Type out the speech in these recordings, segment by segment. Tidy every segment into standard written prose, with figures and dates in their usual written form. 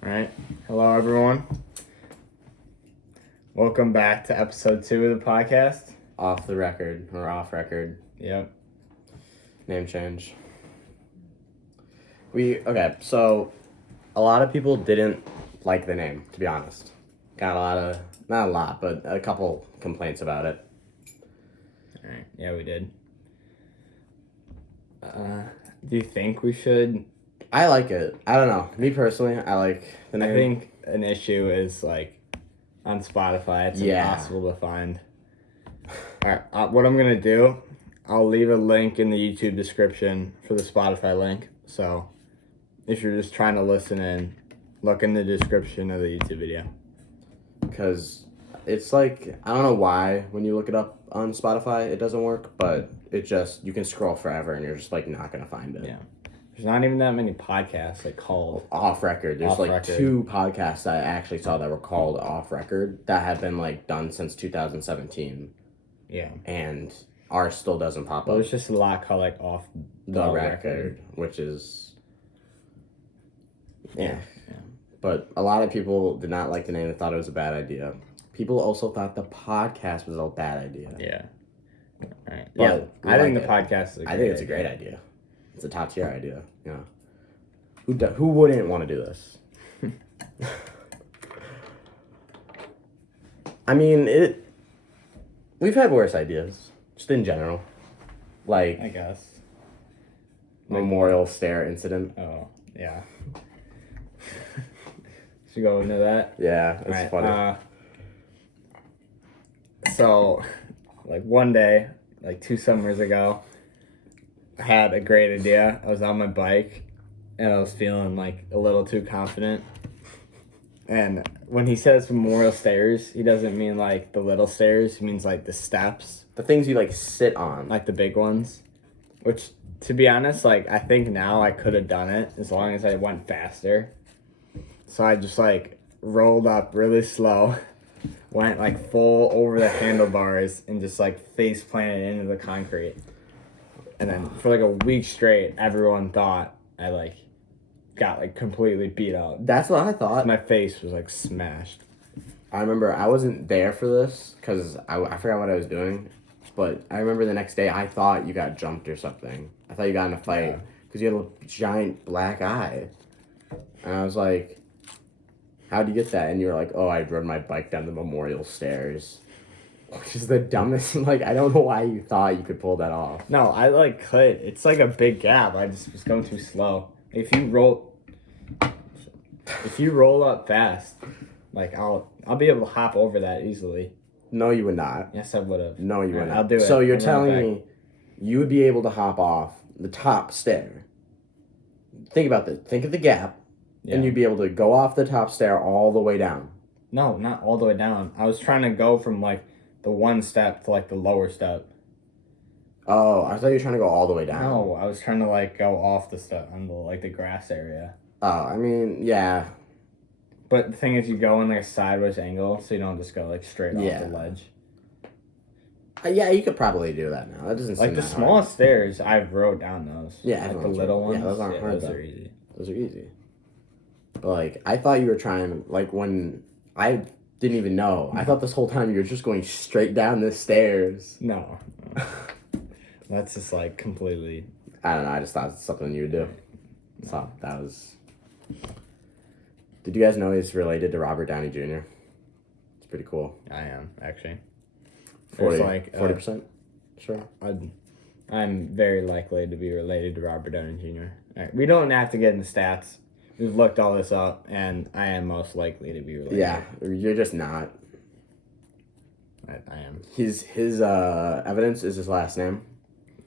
All right. Hello, everyone. Welcome back to episode 2 of the podcast. Off the record or off record. Yep. Name change. So a lot of people didn't like the name, to be honest. Got not a lot, but a couple complaints about it. All right. Yeah, we did. Do you think we should? I like it. I don't know. Me personally, I like the name. I think an issue is like on Spotify. It's impossible to find. All right. What I'm going to do, I'll leave a link in the YouTube description for the Spotify link. So if you're just trying to listen in, look in the description of the YouTube video. Because it's like, I don't know why when you look it up on Spotify it doesn't work, but you can scroll forever and you're just like not going to find it. Yeah. There's not even that many podcasts called Off Record. There's Off Record. 2 podcasts that I actually saw that were called Off Record that have been like done since 2017. Yeah. And ours still doesn't pop Well, up. there's just a lot called like Off the record, which is yeah. But a lot of people did not like the name and thought it was a bad idea. People also thought the podcast was a bad idea. Yeah. All right. But Yeah, I think the podcast is I think it's a great idea. It's a top tier idea. You know, who wouldn't want to do this? I mean, we've had worse ideas, just in general, like I guess. Memorial Stair incident. Oh, yeah. Should we go into that? Yeah, it's funny. So, like one day, like 2 summers ago, I had a great idea. I was on my bike, and I was feeling like a little too confident. And when he says memorial stairs, he doesn't mean like the little stairs. He means like the steps. The things you like sit on. Like the big ones. Which, to be honest, like I think now I could have done it as long as I went faster. So I just like rolled up really slow, went like full over the handlebars, and just like face planted into the concrete. And then for like a week straight, everyone thought I like got like completely beat up. That's what I thought. My face was like smashed. I remember I wasn't there for this because I forgot what I was doing. But I remember the next day I thought you got jumped or something. I thought you got in a fight because you had a giant black eye. And I was like, how'd you get that? And you were like, oh, I rode my bike down the memorial stairs. Which is the dumbest. Like, I don't know why you thought you could pull that off. No, I like could. It's like a big gap. I just was going too slow. If you roll up fast, like I'll be able to hop over that easily. No, you would not. Yes, I would have. No, you would not. I'll do it. So you're telling me you would be able to hop off the top stair. Think about this. Think of the gap, and you'd be able to go off the top stair all the way down. No, not all the way down. I was trying to go from like the one step to like the lower step. Oh, I thought you were trying to go all the way down. No, I was trying to like go off the step on the like the grass area. Oh, I mean, yeah. But the thing is, you go in like a sideways angle, so you don't just go like straight off the ledge. Yeah, you could probably do that now. That doesn't seem like the that smallest stairs. I've rode down those. Yeah, like the little ones. Yeah, those aren't hard. Those are easy. Those are easy. But like, I thought you were trying. Like when I didn't even know. I thought this whole time you were just going straight down the stairs. No. That's just like completely. I don't know. I just thought it's something you would do. So that was. Did you guys know he's related to Robert Downey Jr.? It's pretty cool. I am actually. 40%? Sure. I'm very likely to be related to Robert Downey Jr. All right, we don't have to get into stats. We've looked all this up, and I am most likely to be related. Yeah, you're just not. I am. His evidence is his last name.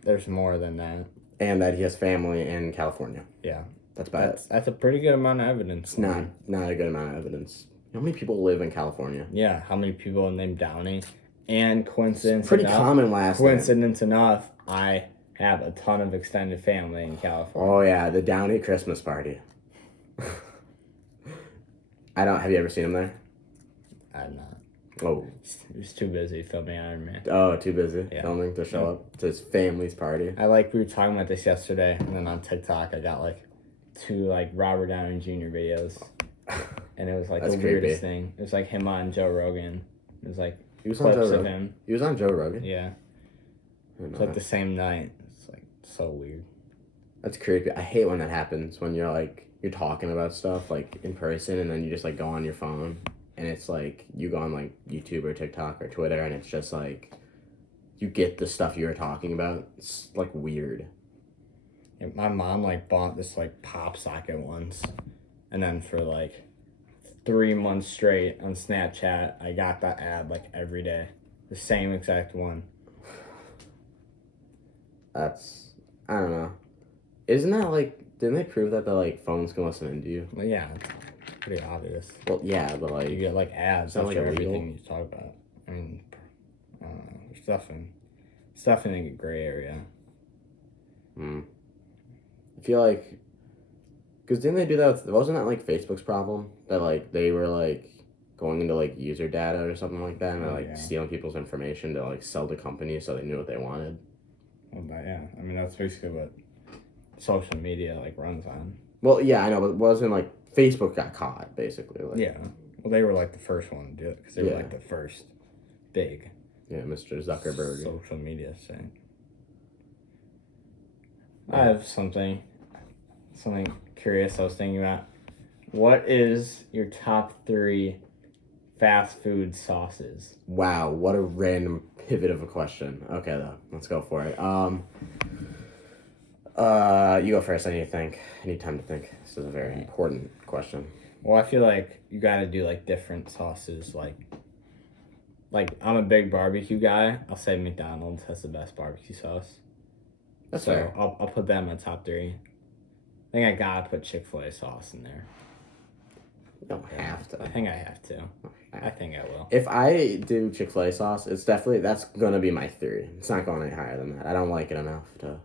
There's more than that. And that he has family in California. Yeah. That's bad. That's a pretty good amount of evidence. It's not a good amount of evidence. How many people live in California? Yeah, how many people named Downey? And coincidence pretty common last name. Coincidence enough, I have a ton of extended family in California. Oh yeah, the Downey Christmas party. Have you ever seen him there? I'm not. Oh. He was too busy filming Iron Man. Oh, too busy filming to show up to his family's party. We were talking about this yesterday, and then on TikTok I got like 2 like Robert Downey Jr. videos. and it was like That's the creepy. weirdest thing. It was like him on Joe Rogan. It was like He was on clips Joe of Rogan. him. He was on Joe Rogan. Yeah, I didn't it's know like that. the same night. It's like so weird. That's creepy. I hate when that happens, when you're like, you're talking about stuff like in person and then you just like go on your phone and it's like you go on like YouTube or TikTok or Twitter and it's just like you get the stuff you were talking about. It's like weird. Yeah, my mom like bought this like pop socket once, and then for like 3 months straight on Snapchat, I got that ad like every day, the same exact one. That's, I don't know. Isn't that like, didn't they prove that the like phones can listen into you? Well, yeah, it's pretty obvious. Well, yeah, but You like, get like ads Sound after like illegal? everything you talk about. I mean, I don't know. There's stuff in the gray area. I feel like, because didn't they do that? Wasn't that like Facebook's problem? That like they were like going into like user data or something like that and they're like Yeah. stealing people's information to like sell to companies so they knew what they wanted. Well, but yeah, I mean that's basically what social media like runs on. Well, yeah, I know, but it wasn't like Facebook got caught basically. Like, Yeah, well they were like the first one to do it because they were Yeah. like the first big Yeah, Mr. Zuckerberg. social media thing. Yeah. I have something curious I was thinking about. What is your top 3 fast food sauces? Wow, what a random pivot of a question. Okay, though, let's go for it. You go first. I need to think. I need time to think. This is a very important question. Well, I feel like you gotta do like different sauces. Like I'm a big barbecue guy. I'll say McDonald's has the best barbecue sauce. That's So fair. I'll put that in my top 3. I think I gotta put Chick-fil-A sauce in there. You don't have to. I think I have to. I think I will. If I do Chick-fil-A sauce, it's definitely, that's gonna be my 3. It's not going any higher than that. I don't like it enough to.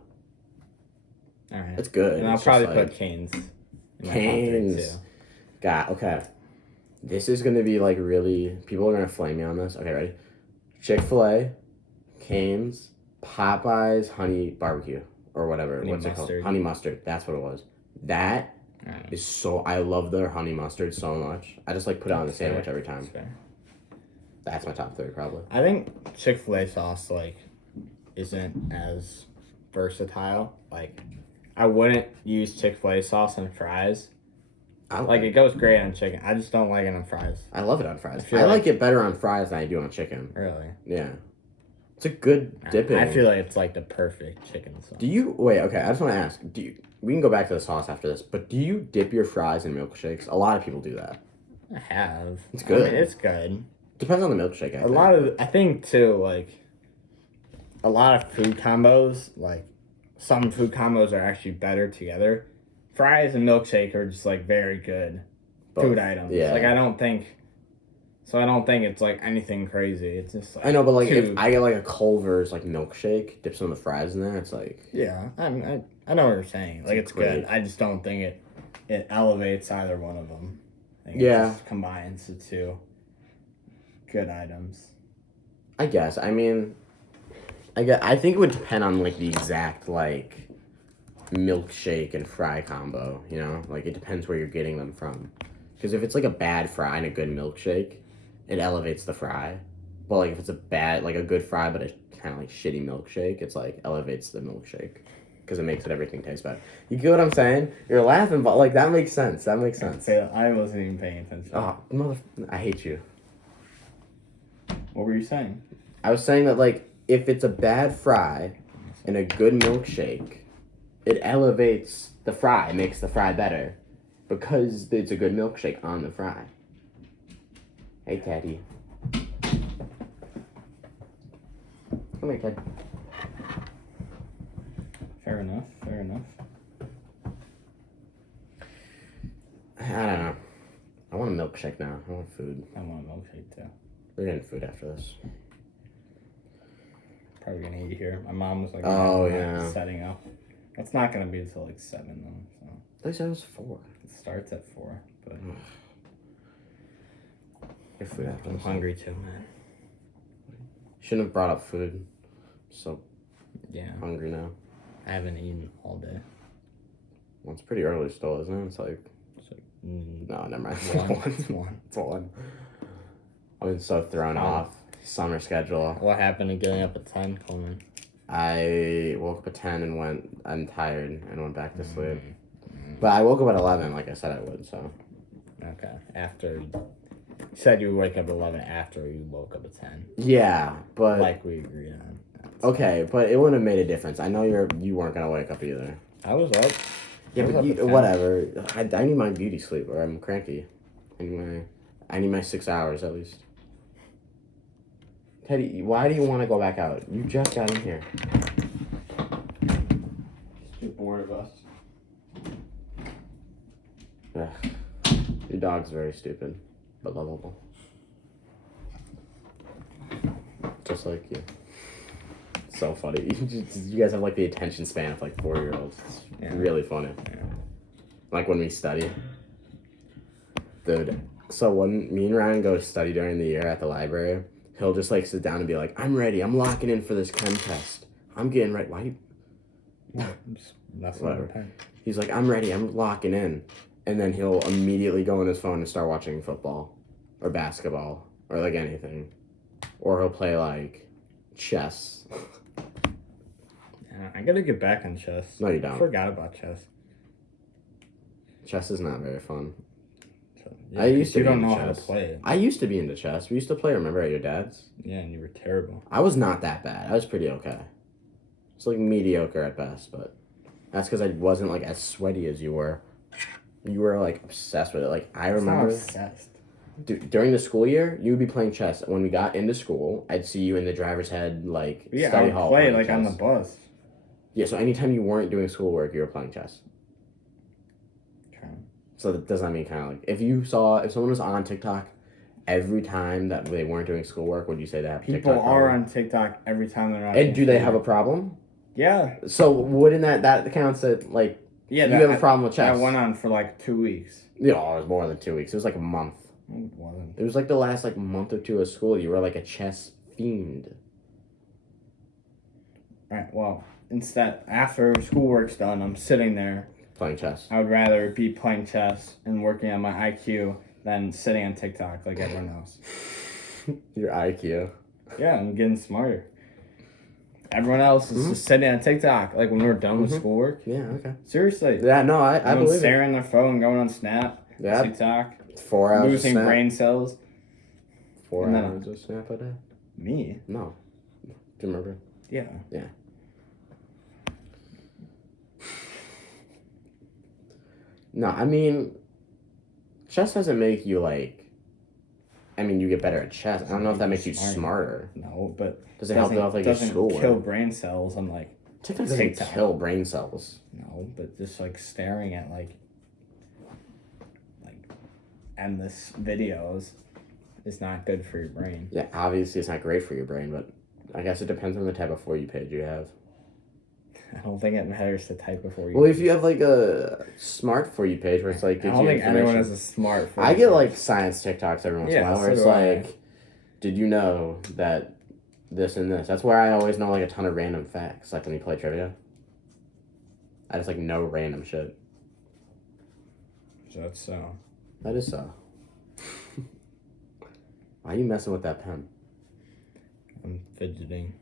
All right. It's good. And I'll It's probably just put like- Cane's. in my top 3 Cane's. too. God, okay. This is gonna be like really, people are gonna flame me on this. Okay, ready? Chick-fil-A, Cane's, Popeyes, honey barbecue, or whatever. Honey What's it mustard. called? Honey mustard. That's what it was. That All right. is so, I love their honey mustard so much. I just like put it on the That's fair. sandwich every time. That's fair. That's my top 3 probably. I think Chick-fil-A sauce like isn't as versatile. Like I wouldn't use Chick-fil-A sauce on fries. Like it goes great on chicken. I just don't like it on fries. I love it on fries. I feel I like- like it better on fries than I do on chicken. Really. Yeah. It's a good dipping. I feel like it's like the perfect chicken sauce. Do you wait? Okay, I just want to ask. Do you? We can go back to the sauce after this, but do you dip your fries in milkshakes? A lot of people do that. I have. It's good. I mean, it's good. Depends on the milkshake. I think too, like a lot of food combos, like some food combos are actually better together. Fries and milkshake are just like very good food items. Yeah. Like I don't think it's like anything crazy. It's just like I know, but like two- if I get like a Culver's like milkshake, dip some of the fries in there, it's like yeah, I know what you're saying. Like it's great. good. I just don't think it elevates either one of them. I think Yeah. it just combines the two good items. I guess. I mean, I think it would depend on like the exact like milkshake and fry combo. You know, like it depends where you're getting them from. Because if it's like a bad fry and a good milkshake, it elevates the fry. But like if it's a good fry but a kind of like shitty milkshake, it's like elevates the milkshake because it makes everything taste better. You get what I'm saying? You're laughing, but like that makes sense. That makes sense. I wasn't even paying attention. Oh, I hate you. What were you saying? I was saying that like if it's a bad fry and a good milkshake, it elevates the fry, makes the fry better because it's a good milkshake on the fry. Hey, Teddy. Come here, Ted. Fair enough. I don't know. I want a milkshake now. I want food. I want a milkshake too. We're getting food after this. Probably gonna eat here. My mom was like, Oh, yeah. setting up. It's not gonna be until like 7 though. So They said it was 4. it starts at 4. But Get food after I'm this. hungry too, man. Shouldn't have brought up food. I'm so Yeah, hungry now. I haven't eaten all day. Well, it's pretty early still, isn't it? It's like It's like No, never mind. One. One. It's one. I've been so thrown off. Summer schedule. What happened to getting up at 10, Coleman? I woke up at 10 and I'm tired and went back to sleep. But I woke up at 11 like I said I would, so. Okay. After, you said you would wake up at 11 after you woke up at 10. Yeah, but. Like we agreed on. Okay, but it wouldn't have made a difference. I know you weren't going to wake up either. I was up. Yeah, I was but up at 10. whatever. I need my beauty sleep or I'm cranky. I need my 6 hours at least. Teddy, why do you want to go back out? You just got in here. Too bored of us. Ugh. Your dog's very stupid, but lovable. Just like you. So funny. You guys have like the attention span of like 4-year-olds. It's really funny. Yeah. Like when we study. Dude, so when me and Ryan go to study during the year at the library, he'll just like sit down and be like, I'm ready. I'm locking in for this chem test. I'm getting ready. Why? Whatever. He's like, I'm ready. I'm locking in. And then he'll immediately go on his phone and start watching football or basketball or like anything. Or he'll play like chess. Yeah, I gotta get back on chess. No, you don't. I forgot about chess. Chess is not very fun. So, yeah, I used to you be don't into know how to chess. play it. I used to be into chess. We used to play, remember, at your dad's? Yeah, and you were terrible. I was not that bad. I was pretty okay. It's like mediocre at best, but that's because I wasn't like as sweaty as you were. You were like obsessed with it. Like I remember, Not obsessed. during the school year, you would be playing chess. When we got into school, I'd see you in the driver's head like Yeah, study I would hall play playing like on the chess. bus. Yeah, so anytime you weren't doing schoolwork, you were playing chess. Okay. So that does not mean kind of like if someone was on TikTok every time that they weren't doing schoolwork, would you say that People TikTok are problem? on TikTok every time they're not. And do they have a problem? Yeah. So wouldn't that counts that like Yeah. you have a problem with chess? That went on for like 2 weeks. Yeah, it was more than 2 weeks. It was like a month. It wasn't. It was like the last like month or two of school. You were like a chess fiend. Right. Well, instead, after schoolwork's done, I'm sitting there. Playing chess. I would rather be playing chess and working on my IQ than sitting on TikTok like everyone else. Your IQ. Yeah, I'm getting smarter. Everyone else is just sitting on TikTok. Like when we're done with schoolwork. Yeah, okay. Seriously. Yeah, no, I Everyone's believe it. staring at their phone, going on Snap, Yeah. TikTok, 4 hours losing of Snap. brain cells. 4 and then- hours of Snap a day? Me? No. Do you remember? Yeah. Yeah. No, I mean, chess doesn't make you like. I mean, you get better at chess. I don't know if that makes you smarter. No, but Does it help you with like your doesn't schoolwork? kill brain cells. I'm like, TikTok doesn't TikTok. kill brain cells. no, but just like staring at like endless videos is not good for your brain. Yeah, obviously it's not great for your brain, but I guess it depends on the type of For You page you have. I don't think it matters the type before you. Well, if you have like a smart For You page where it's like I gives don't you think anyone information. has a smart. I get like science TikToks every once in a Yeah, while where so it's do I. like, did you know that this and this? That's where I always know like a ton of random facts. Like when you play trivia, I just like know random shit. So that's so. That is so. Why are you messing with that pen? I'm fidgeting.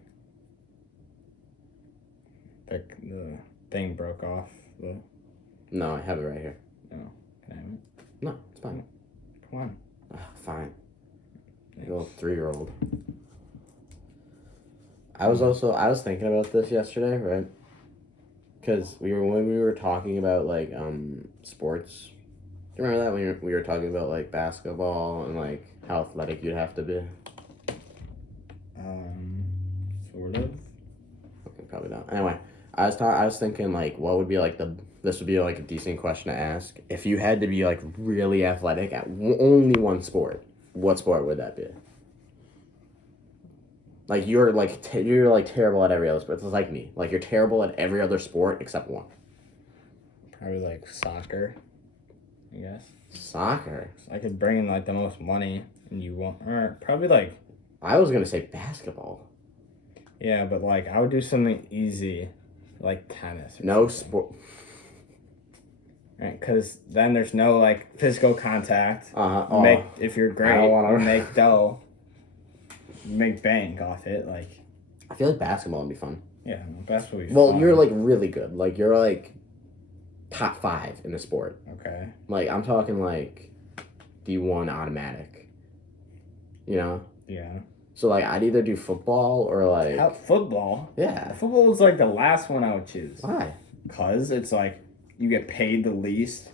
Like the thing broke off. No, I have it right here. No, can I have it? No, it's fine. Come on. Fine. Thanks. Little 3-year-old. I was thinking about this yesterday, right? Because when we were talking about like sports. Do you remember that when we were talking about like basketball and like how athletic you'd have to be? Sort of. Okay, probably not. Anyway, I was thinking like what would be like this would be like a decent question to ask if you had to be like really athletic at only one sport. What sport would that be? Like you're terrible at every other sport. It's like me. Like you're terrible at every other sport except one. Probably like soccer. I guess. Soccer. I could bring in like the most money, and you won't. Or probably like. I was gonna say basketball. Yeah, but like I would do something easy, like tennis. Or No something. sport. Right, because then there's no like physical contact. If you're great, I don't wanna... you make dough. You make bank off it. Like, I feel like basketball would be fun. Yeah, basketball would be Well, fun. you're like really good. Like you're like top 5 in the sport. Okay. Like I'm talking like D1 automatic. You know? Yeah. So like I'd either do football or like football. Yeah. Football was like the last one I would choose. Why? Because it's like you get paid the least.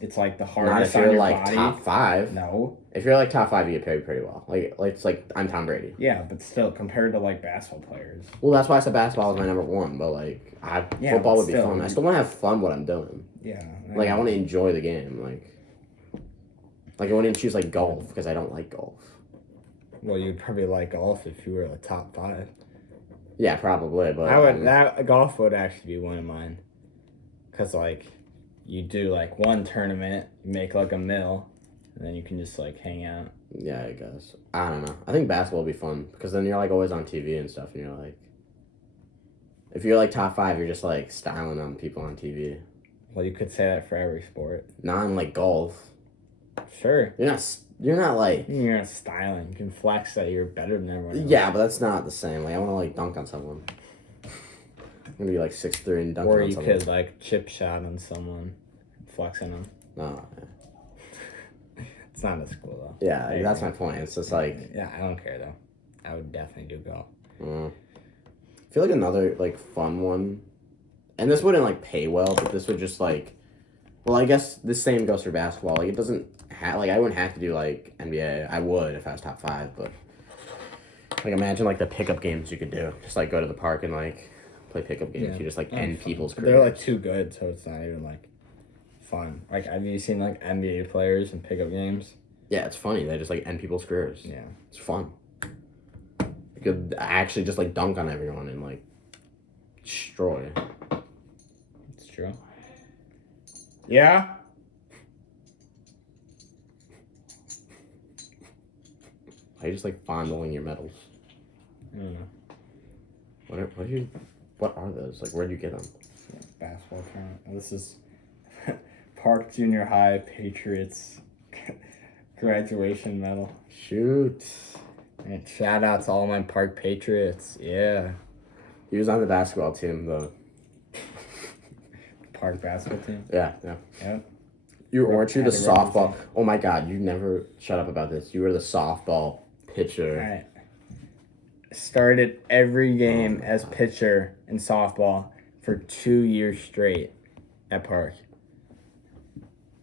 It's like the Not hardest if you're on your like body. top 5. No. If you're like top 5, you get paid pretty well. Like it's like I'm Tom Brady. Yeah, but still compared to like basketball players. Well, that's why I said basketball is my number 1. But like football would be fun. I still want to have fun what I'm doing. Yeah. Like I want to enjoy the game. Like I wouldn't choose like golf because I don't like golf. Well, you'd probably like golf if you were a top 5. Yeah, probably. But that golf would actually be one of mine. Cause like, you do like one tournament, you make like $1 million, and then you can just like hang out. Yeah, I guess. I don't know. I think basketball would be fun because then you're like always on TV and stuff, and you're like, if you're like top 5, you're just like styling on people on TV. Well, you could say that for every sport. Not in like golf. Sure. You're not like. You're not styling. You can flex that you're better than everyone else. Yeah, but that's not the same. Like I want to like dunk on someone. I'm gonna be like 6'3" and dunk on someone. Or you could like chip shot on someone, flex on them. No. It's not as cool though. Yeah, that's my point. It's just like. Yeah, I don't care though. I would definitely do golf. I feel like another like fun one, and this wouldn't like pay well, but this would just like. Well, I guess the same goes for basketball. Like it doesn't like I wouldn't have to do like NBA. I would if I was top 5, but like imagine like the pickup games you could do. Just like go to the park and like play pickup games. Yeah. You just like end people's careers. They're like too good, so it's not even like fun. Like have you seen like NBA players in pickup games? Yeah, it's funny. They just like end people's careers. Yeah, it's fun. You could actually just like dunk on everyone and like destroy. It's true. Yeah. Are you just like fondling your medals? I don't know. What are those? Like, where'd you get them? Basketball tournament. This is Park Junior High Patriots graduation medal. Shoot. And shout out to all my Park Patriots. Yeah. He was on the basketball team though. Park basketball team? Yeah. Yep. Weren't you the softball? Oh my God, you never shut up about this. You were the softball pitcher. All right. Started every game as pitcher in softball for 2 years straight at Park.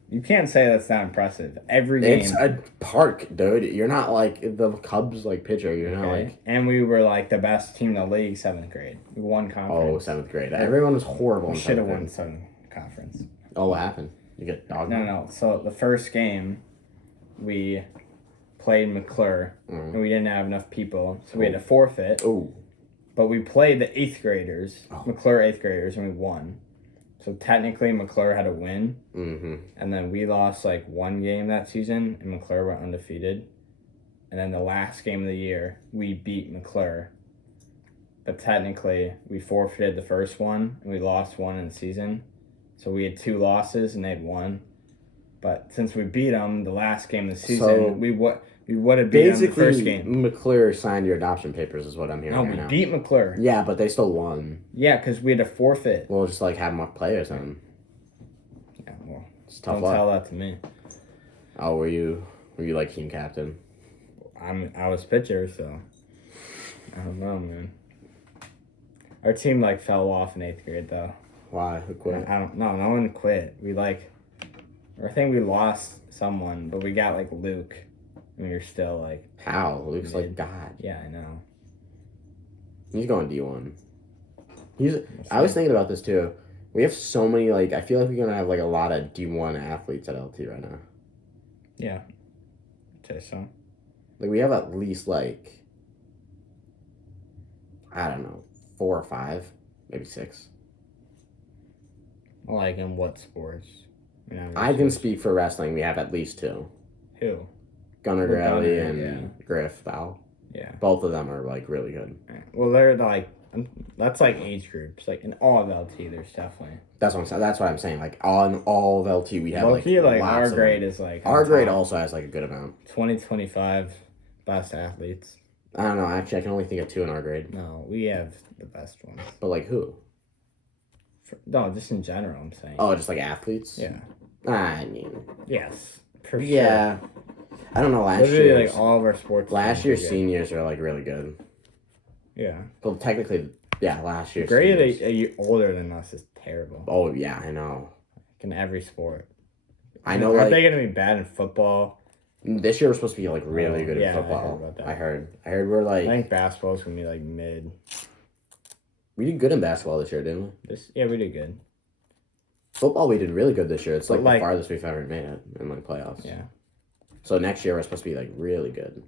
You can't say that's not impressive. Every game. It's a Park, dude. You're not like the Cubs like pitcher. You're not like. And we were like the best team in the league 7th grade. We won conference. Oh, 7th grade. Everyone was horrible. We should have won 7th conference. Oh, what happened? You get dogged? No. So the first game, we played McClure, and we didn't have enough people, so we had to forfeit. Oh. But we played the 8th graders, McClure 8th graders, and we won. So technically, McClure had a win. Mm-hmm. And then we lost like one game that season, and McClure went undefeated. And then the last game of the year, we beat McClure. But technically, we forfeited the first one, and we lost one in the season. So we had 2 losses, and they had 1. But since we beat them the last game of the season, we would have beat them the first game. McClure signed your adoption papers is what I'm hearing right now. No, we beat McClure. Yeah, but they still won. Yeah, because we had to forfeit. Well, just like have more players on. Yeah, well, don't tell that to me. Oh, were you like team captain? I was pitcher, so I don't know, man. Our team like fell off in 8th grade though. Why? Who quit? I don't know. No one quit. I think we lost someone, but we got like Luke. And we were still like. How? Luke's like God. Yeah, I know. He's going D1. I was thinking about this too. We have so many like I feel like we're gonna have like a lot of D1 athletes at LT right now. Yeah. I'd say so. Like we have at least like I don't know, 4 or 5, maybe 6. Like in what sports? I can speak for wrestling. We have at least 2. Who? Gunnar Grally and Griff Bow. Yeah. Both of them are like really good. Well, they're like That's like age groups. Like in all of LT, there's definitely. That's what I'm saying. Like on all of LT, we have Low-key, like our lots of grade them. is like Our grade top. also has like a good amount. 2025 best athletes. I don't know. Actually, I can only think of 2 in our grade. No, we have the best ones. But like who? No, just in general, I'm saying. Oh, just like athletes. Yeah. I mean. Yes. For yeah. Sure. I don't know. Literally, like all of our sports. Last year's seniors are like really good. Yeah. Well, technically, yeah. Last year's grade seniors. a year older than us is terrible. Oh yeah, I know. Like in every sport. I know. Aren't they gonna be bad in football? This year we're supposed to be like really good at football. I heard about that. I heard we're like. I think basketball's gonna be like mid. We did good in basketball this year, didn't we? We did good. Football, we did really good this year. It's like the like farthest we've ever made it in like playoffs. Yeah. So next year we're supposed to be like really good,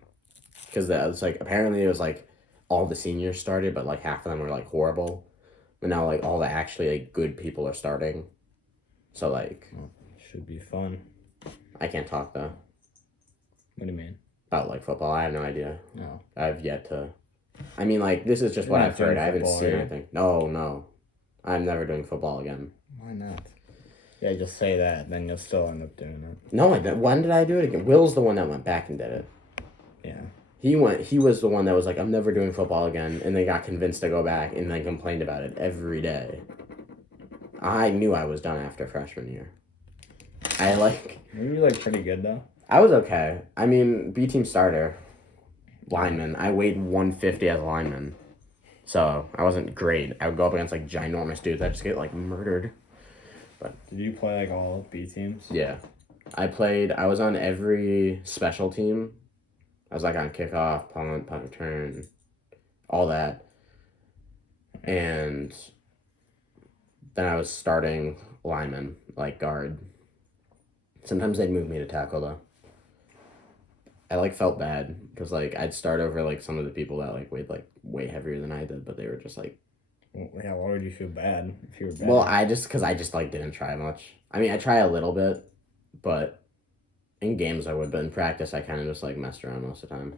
because it's like apparently it was like all the seniors started, but like half of them were like horrible, but now like all the actually like good people are starting. So like. Should be fun. I can't talk though. What do you mean? About like football, I have no idea. No. I've yet to. I mean, like this is just what I've heard. I haven't seen anything. No, I'm never doing football again. Why not? Yeah, just say that, then you'll still end up doing it. No, when did I do it again? Will's the one that went back and did it. Yeah. He was the one that was like, I'm never doing football again, and they got convinced to go back and then complained about it every day. I knew I was done after freshman year. You were like pretty good though. I was okay. I mean, B team starter, lineman. I weighed 150 as a lineman, so I wasn't great. I would go up against like ginormous dudes. I just get like murdered. But did you play like all B teams? Yeah, I was on every special team. I was like on kickoff, punt return, all that, and then I was starting lineman, like guard. Sometimes they'd move me to tackle though. I like felt bad because like I'd start over like some of the people that like weighed like way heavier than I did, but they were just like. Well, yeah, why would you feel bad if you were bad? Well, I just like didn't try much. I mean, I try a little bit, but in games I would, but in practice I kind of just like messed around most of the time.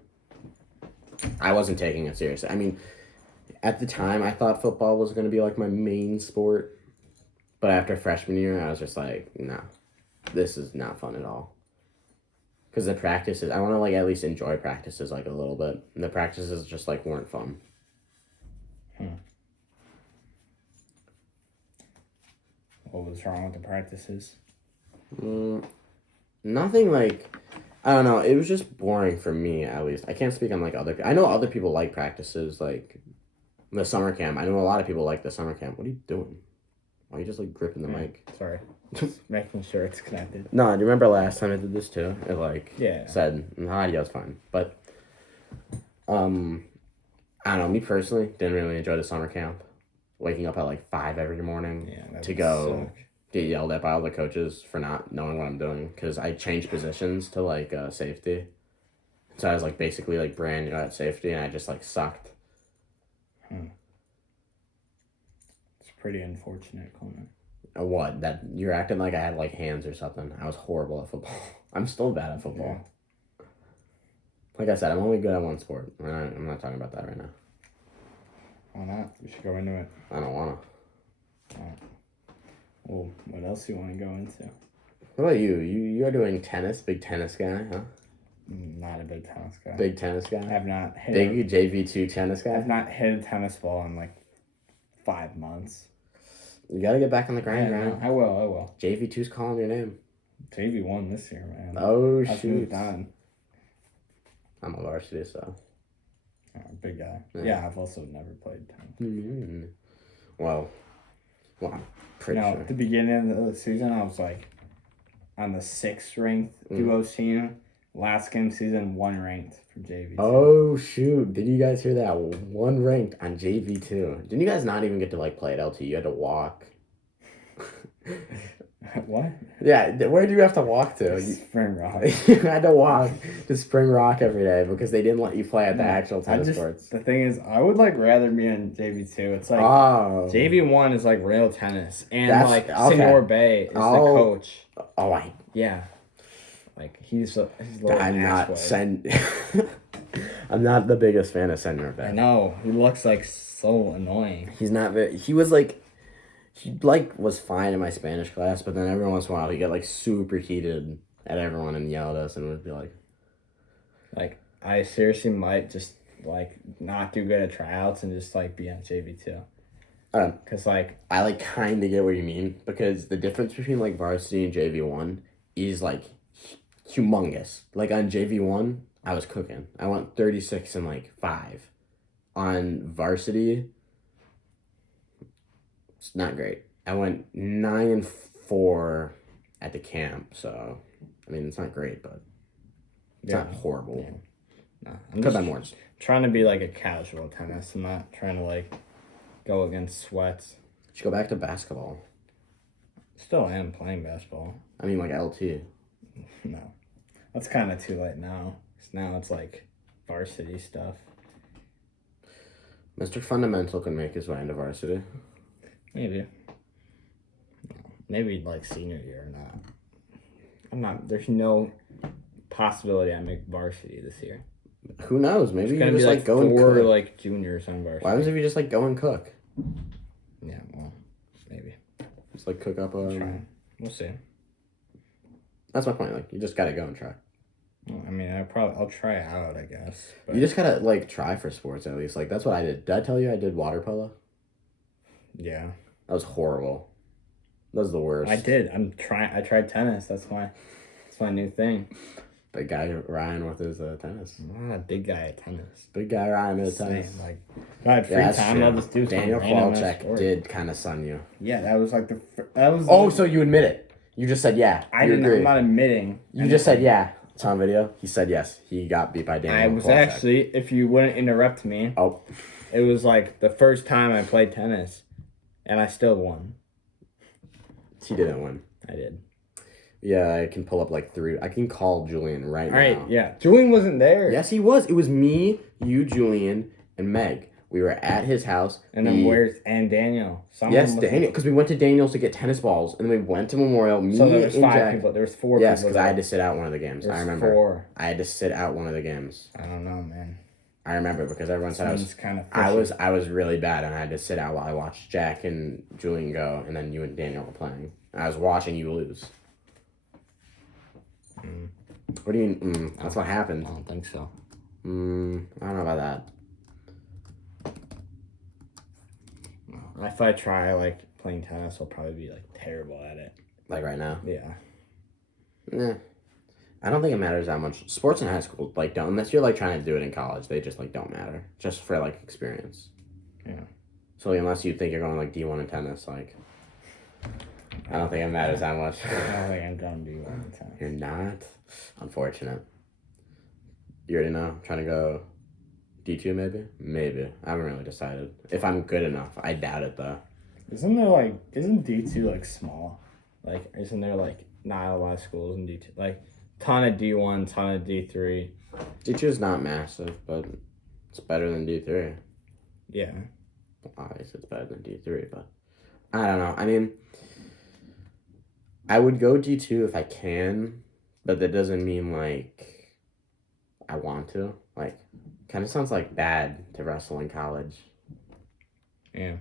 I wasn't taking it seriously. I mean, at the time I thought football was going to be like my main sport, but after freshman year I was just like, no, this is not fun at all. Because the practices, I want to like at least enjoy practices like a little bit, and the practices just like weren't fun. What was wrong with the practices? Nothing like, I don't know. It was just boring for me, at least. I can't speak on like other. I know other people like practices, like the summer camp. I know a lot of people like the summer camp. What are you doing? Why are you just like gripping the mic? Sorry, just making sure it's connected. No, do you remember last time I did this too? It like said the audio's fine, but I don't know. Me personally, didn't really enjoy the summer camp. Waking up at like 5 every morning to go get yelled at by all the coaches for not knowing what I'm doing, because I changed positions to like safety. So I was like basically like brand new at safety, and I just like sucked. It's pretty unfortunate, Coleman. What? That you're acting like I had like hands or something. I was horrible at football. I'm still bad at football. Yeah. Like I said, I'm only good at one sport. I'm not talking about that right now. Why not? We should go into it. I don't want to. Well, what else do you want to go into? What about you? You're doing tennis, big tennis guy, huh? Not a big tennis guy. Big tennis guy? I have not hit big JV2 tennis guy? I have not hit a tennis ball in like 5 months. You gotta get back on the grind, no, I will. JV2's calling your name. JV1 this year, man. Oh, I've shoot. moved on. I'm a varsity, so. Big guy. Yeah, I've also never played tennis. Mm-hmm. Well, I'm pretty sure. At the beginning of the season, I was like on the 6th ranked duos team. Last game season, 1 ranked for JV2. Oh, shoot. Did you guys hear that? 1 ranked on JV2. Didn't you guys not even get to like play at LT? You had to walk. What? Yeah, where do you have to walk to? Spring Rock. You had to walk to Spring Rock every day because they didn't let you play at the actual tennis courts. The thing is, I would like rather be in JV2. It's like JV1 is like real tennis, and Senor Bay is the coach. Oh, yeah. Like he's I'm not I'm not the biggest fan of Senor I Ben. know. He looks like so annoying. He's not very. He was like was fine in my Spanish class, but then every once in a while he got like super heated at everyone and yelled at us and would be like, I seriously might just like not do good at tryouts and just like be on JV2. Cause like I like kind of get what you mean, because the difference between like varsity and JV1 is like humongous. Like on JV1, I was cooking. I went 36 and like 5. On varsity, it's not great. I went 9 and 4 at the camp, so I mean it's not great, but it's not horrible. Yeah. No, I'm just more. Trying to be like a casual tennis. I'm not trying to like go against sweats. Should go back to basketball. Still am playing basketball. I mean like LT. No, that's kind of too late now. 'Cause now it's like varsity stuff. Mr. Fundamental can make his way into varsity. Maybe. Maybe like senior year or not. I'm not. There's no possibility I make varsity this year. Who knows? Maybe you gonna just be like go and four cook. like juniors on varsity. Why don't you just like go and cook? Yeah, well, maybe. Just like cook up a. Try. We'll see. That's my point. Like you just gotta go and try. Well, I mean, I'll try out, I guess. But You just gotta like try for sports at least. Like that's what I did. Did I tell you I did water polo? yeah, That was horrible. That was the worst. I did. I tried tennis. That's my new thing. Big guy Ryan with his tennis. I'm not a big guy at tennis. Big guy Ryan with Same, tennis. like, if I had free that's time, true. I'll just do Daniel something random at Kowalczyk sport. did kind of sun you. Yeah, that was like that was. Oh, so you admit it? You just said yeah. I You didn't. agree. I'm not admitting. You just said yeah. It's on video. He said yes. He got beat by Daniel. I was Kowalczyk. actually, if you wouldn't interrupt me, Oh, it was like the first time I played tennis, and I still won. he didn't win. I did. Yeah, I can pull up like 3. I can call Julian right now. All right, yeah. Julian wasn't there. Yes, he was. It was me, you, Julian, and Meg. We were at his house. And then and Daniel? Yes, Daniel. Because we went to Daniel's to get tennis balls, and then we went to Memorial. Me So there was and 5 Jack. people. There was 4 Yes, people. because I had to sit out one of the games. I remember. 4. I had to sit out one of the games. I don't know, man. I remember because everyone said I was I was really bad, and I had to sit out while I watched Jack and Julian go, and then you and Daniel were playing. And I was watching you lose. What do you mean? That's what happened. I don't think so. I don't know about that. If I try like playing tennis, I'll probably be like terrible at it. Like right now. Yeah. Nah. I don't think it matters that much. Sports in high school, like, don't, unless you're, like, trying to do it in college, they just, like, don't matter. Just for, like, experience. Yeah. So, like, unless you think you're going, like, D1 in tennis, like, I don't think it matters that much. I don't think I'm gonna do one tennis. You're not? Unfortunate. You already know? Trying to go D2, maybe? Maybe. I haven't really decided. If I'm good enough. I doubt it, though. Isn't D2 like small? Like, isn't there like not a lot of schools in D2? Like, ton of D1, ton of D3. D2 is not massive, but it's better than D3. Yeah. Obviously, it's better than D3, but I don't know. I mean, I would go D2 if I can, but that doesn't mean, like, I want to. Like, kind of sounds like bad to wrestle in college. Yeah.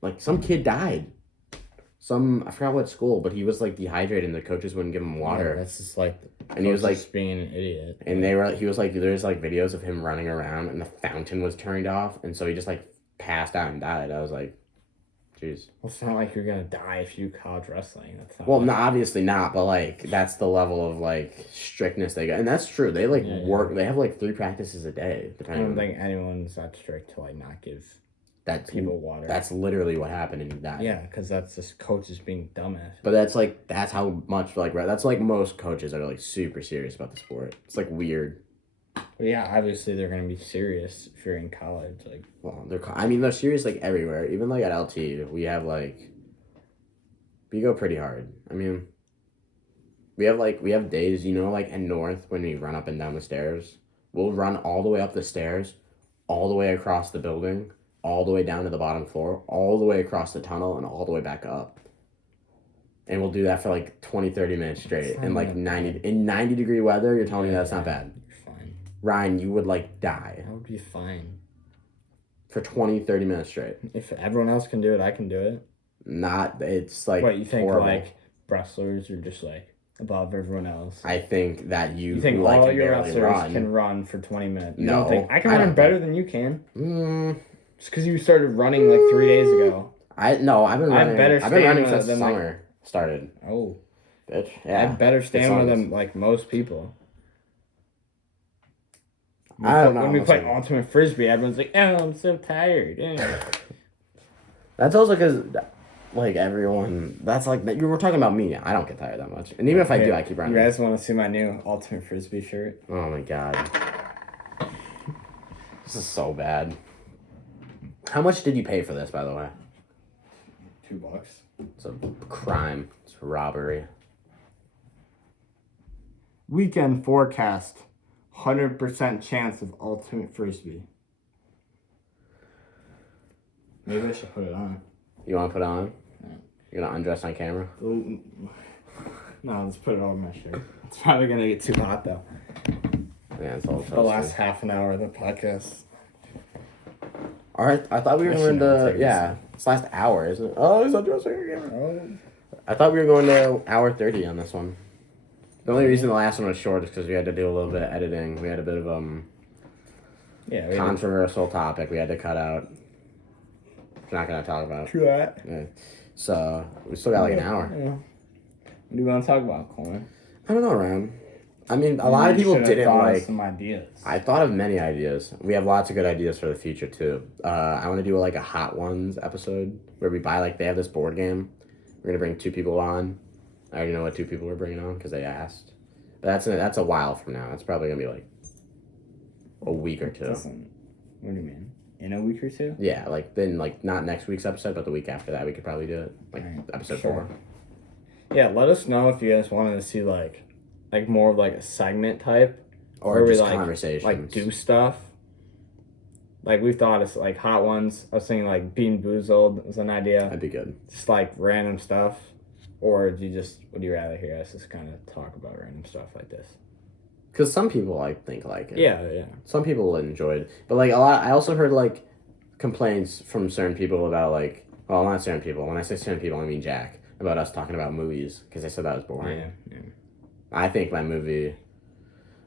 Like, some kid died. I forgot what school, but he was, like, dehydrated and the coaches wouldn't give him water. Yeah, that's just like, and he was, like, just being an idiot. And he was, like, there's, like, videos of him running around and the fountain was turned off, and so he just, like, passed out and died. I was like, jeez. Well, it's not like you're gonna die if you do college wrestling. That's not Well, like, no, obviously not, but, like, that's the level of, like, strictness they got. And that's true. They, like, work, they have, like, 3 practices a day, I depending don't on... think anyone's that strict to, like, not give people water. That's literally what happened and he died. Yeah, because that's just coaches being dumbass. But that's how much, like, that's, like, most coaches are, like, super serious about the sport. It's, like, weird. But yeah, obviously they're gonna be serious if you're in college. Like, Well, they're serious, like, everywhere. Even, like, at LT, we go pretty hard. I mean, we have days, you know, like, in North, when we run up and down the stairs, we'll run all the way up the stairs, all the way across the building, all the way down to the bottom floor, all the way across the tunnel, and all the way back up. And we'll do that for, like, 20, 30 minutes straight. And, like, 90-degree weather, you're telling me that's not bad. You're fine. Ryan, you would like die I would be fine. for 20, 30 minutes straight. If everyone else can do it, I can do it. It's like What, you think horrible. like wrestlers are just like above everyone else? I think that You think who, all can your barely wrestlers can run for 20 minutes? You No, don't think I can I run don't better than you can? Mm, Just because you started running like 3 days ago. I've been I have running. better I've been running stamina since than, summer started. Oh, Bitch. I Yeah. have better stamina songs. than like most people. I don't know. When we play listen. ultimate frisbee, everyone's like, "Oh, I'm so tired." Yeah. That's also because, like, everyone. That's like you were talking about me. I don't get tired that much, and even if I do, I keep running. You guys want to see my new ultimate frisbee shirt? Oh my god. This is so bad. How much did you pay for this, by the way? $2. It's a crime. It's a robbery. Weekend forecast: 100% chance of ultimate frisbee. Maybe I should put it on. You want to put it on? Yeah. You're gonna undress on camera? Ooh. No, let's put it on my shirt. It's probably gonna get too hot though. Yeah, it's all The last half an hour of the podcast. All right, I thought we were Actually, going no, to. take Yeah, it's last hour, isn't it? Oh, he's undressing on camera. Oh. I thought we were going to hour 30 on this one. The only reason the last one was short is because we had to do a little bit of editing. We had a bit of Yeah. controversial topic we had to cut out. We're not gonna talk about. True that. Yeah. So we still got like an hour. Yeah. What do you want to talk about, Coleman? I don't know, Ryan. I mean, a lot of people didn't like. some ideas. I thought of many ideas. We have lots of good ideas for the future too. I want to do like a Hot Ones episode where we buy they have this board game. We're gonna bring 2 people on. I already know what 2 people we're bringing on because they asked. But that's a while from now. That's probably gonna be like a week or 2. Listen, what do you mean? In a week or 2? Yeah, not next week's episode, but the week after that we could probably do it. Like Right, episode sure. 4. Yeah, let us know if you guys wanted to see like more of like a segment type. Or where just we, conversations. Like do stuff. Like we thought it's like Hot Ones. I was thinking like Bean Boozled was an idea. That'd be good. Just like random stuff. Or would you rather hear us just kind of talk about random stuff like this? Because some people I think like it. Yeah. Some people enjoyed it. But like a lot I also heard like complaints from certain people about like well not certain people. When I say certain people I mean Jack. About us talking about movies. Because they said that was boring. Yeah. I think my movie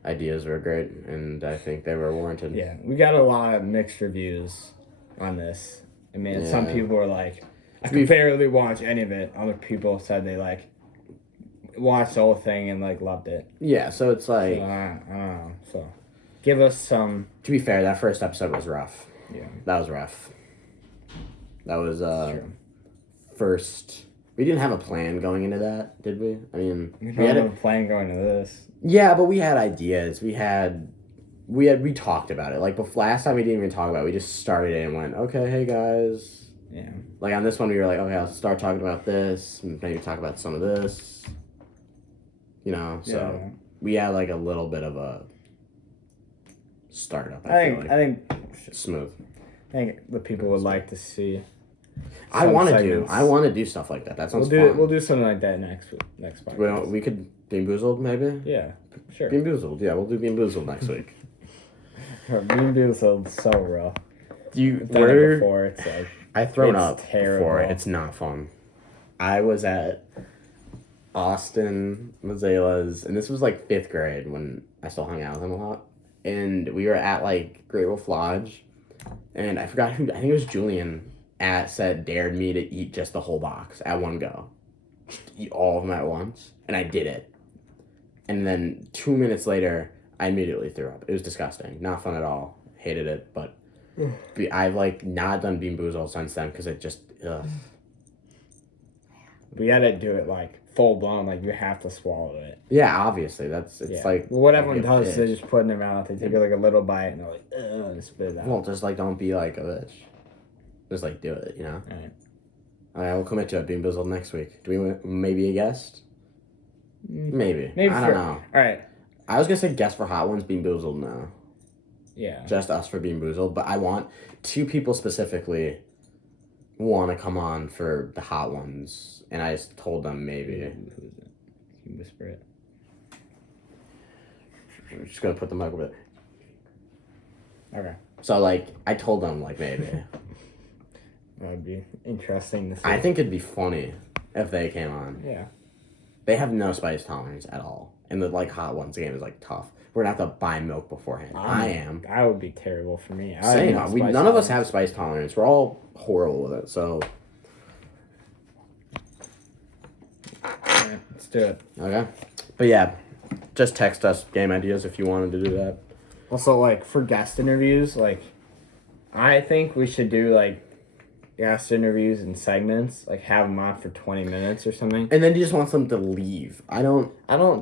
ideas were great and I think they were warranted. Yeah, we got a lot of mixed reviews on this. I mean, some Yeah. people were like, I could barely watch any of it. Other people said they like watched the whole thing and like loved it. Yeah, so it's like So, I don't know. So give us some. to be fair, that first episode was rough. Yeah, That was rough. That was true. first. We didn't have a plan going into that, did we? I mean, We we don't had have a plan going to this. yeah, but we had ideas. We talked about it. Like last time we didn't even talk about it. We just started it and went, okay, hey guys. Yeah. Like on this one, we were like, okay, I'll start talking about this. Maybe talk about some of this. You know, so Yeah. we had like a little bit of a startup. I think Smooth. the people would like to see. I some want to segments. do stuff like that. That We'll sounds do fun. we'll do something like that next podcast. Well, we could Bean Boozled maybe. Yeah, sure. Bean Boozled, yeah, we'll do Bean Boozled next week. Bean Boozled so rough. You Done it before. It's like I've thrown it's up terrible. before. It's not fun. I was at Austin Mazzala's, and this was like 5th grade when I still hung out with him a lot. And we were at like Great Wolf Lodge, and I forgot who. I think it was Julian. Dared me to eat just the whole box at one go, just eat all of them at once, and I did it. And then 2 minutes later, I immediately threw up. It was disgusting. Not fun at all. Hated it, but I've like not done Bean Boozled since then because it just. Ugh. We gotta do it like full blown, like you have to swallow it. Yeah, obviously it's like well, what everyone don't be a does is they bitch. just put it in their mouth, they take like a little bite and they're like, ugh, and spit it out. Well, just like don't be like a bitch. Just like do it, you know. Alright. All right, we'll commit to it. Bean Boozled next week. Do we want maybe a guest? Maybe. Maybe I don't know. Alright. I was gonna say guest for Hot Ones, Bean Boozled now. Yeah. Just us for Bean Boozled, but I want 2 people specifically want to come on for the Hot Ones, and I just told them maybe. Who is it? Can you whisper it? I'm just gonna put the mic over there. Okay. So, like, I told them, like, maybe. That would be interesting to see. I think it'd be funny if they came on. Yeah. They have no spice tolerance at all. And the, like, Hot Ones game is, like, tough. We're going to have to buy milk beforehand. I am. That would be terrible for me. Same. None of us have spice tolerance. We're all horrible with it, so... Yeah, let's do it. Okay. But, yeah, just text us game ideas if you wanted to do that. Also, like, for guest interviews, like, I think we should do, like, guest interviews and segments, like, have them on for 20 minutes or something. And then you just want them to leave. I don't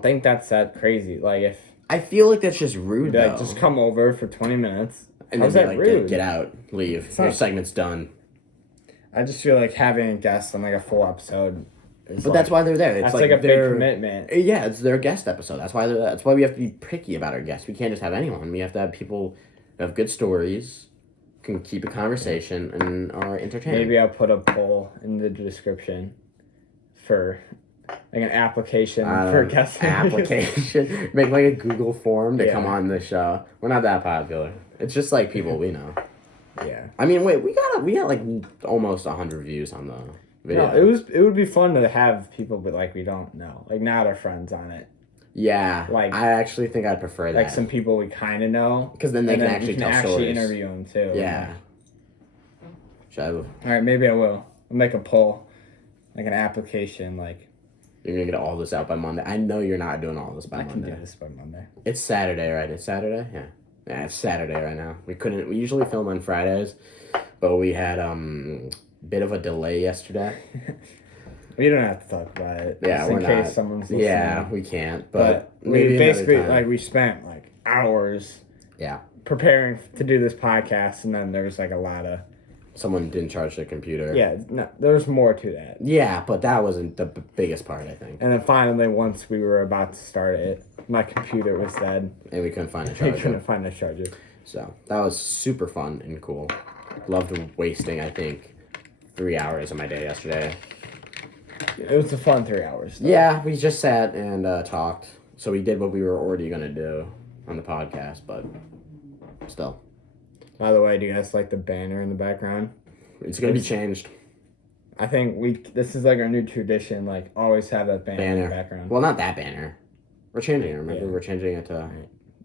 think that's that crazy. Like, if... I feel like that's just rude, though. Like, just come over for 20 minutes. And How's then that like, rude? get out, leave. Your segment's done. I just feel like having a guest on, like, a full episode is, but that's why they're there. It's that's like a big commitment. Yeah, it's their guest episode. That's why we have to be picky about our guests. We can't just have anyone. We have to have people who have good stories, can keep a conversation, and are entertaining. Maybe I'll put a poll in the description for, like, an application for guest application. Make, like, a Google form to come on the show. We're not that popular. It's just, like, people we know. Yeah. I mean, wait, we got like almost 100 views on the video. No, it would be fun to have people, but, like, we don't know, like, not our friends on it. Yeah, like, I actually think I'd prefer that. Like, some people we kind of know, because then they can actually tell stories. Interview them too. Yeah. All right, maybe I will. I'll make a poll, like an application, like. You're gonna get all this out by Monday. I know you're not doing all this by Monday. I can do this by Monday. It's Saturday, right? It's Saturday, yeah. Yeah, it's Saturday right now. We usually film on Fridays, but we had bit of a delay yesterday. We don't have to talk about it. Yeah, just in case someone's listening. Yeah, we can't. But we basically, like, we spent, like, hours preparing to do this podcast, and then there was, like, a lot of... Someone didn't charge their computer. Yeah, no, there was more to that. Yeah, but that wasn't the biggest part, I think. And then finally, once we were about to start it, my computer was dead. And we couldn't find a charger. So, that was super fun and cool. Loved wasting, I think, 3 hours of my day yesterday. It was a fun 3 hours. Though. Yeah, we just sat and talked. So we did what we were already going to do on the podcast, but still. By the way, do you guys like the banner in the background? It's going to be changed. I think this is like our new tradition, like always have that banner in the background. Well, not that banner. We're changing it, remember? Yeah. We're changing it to...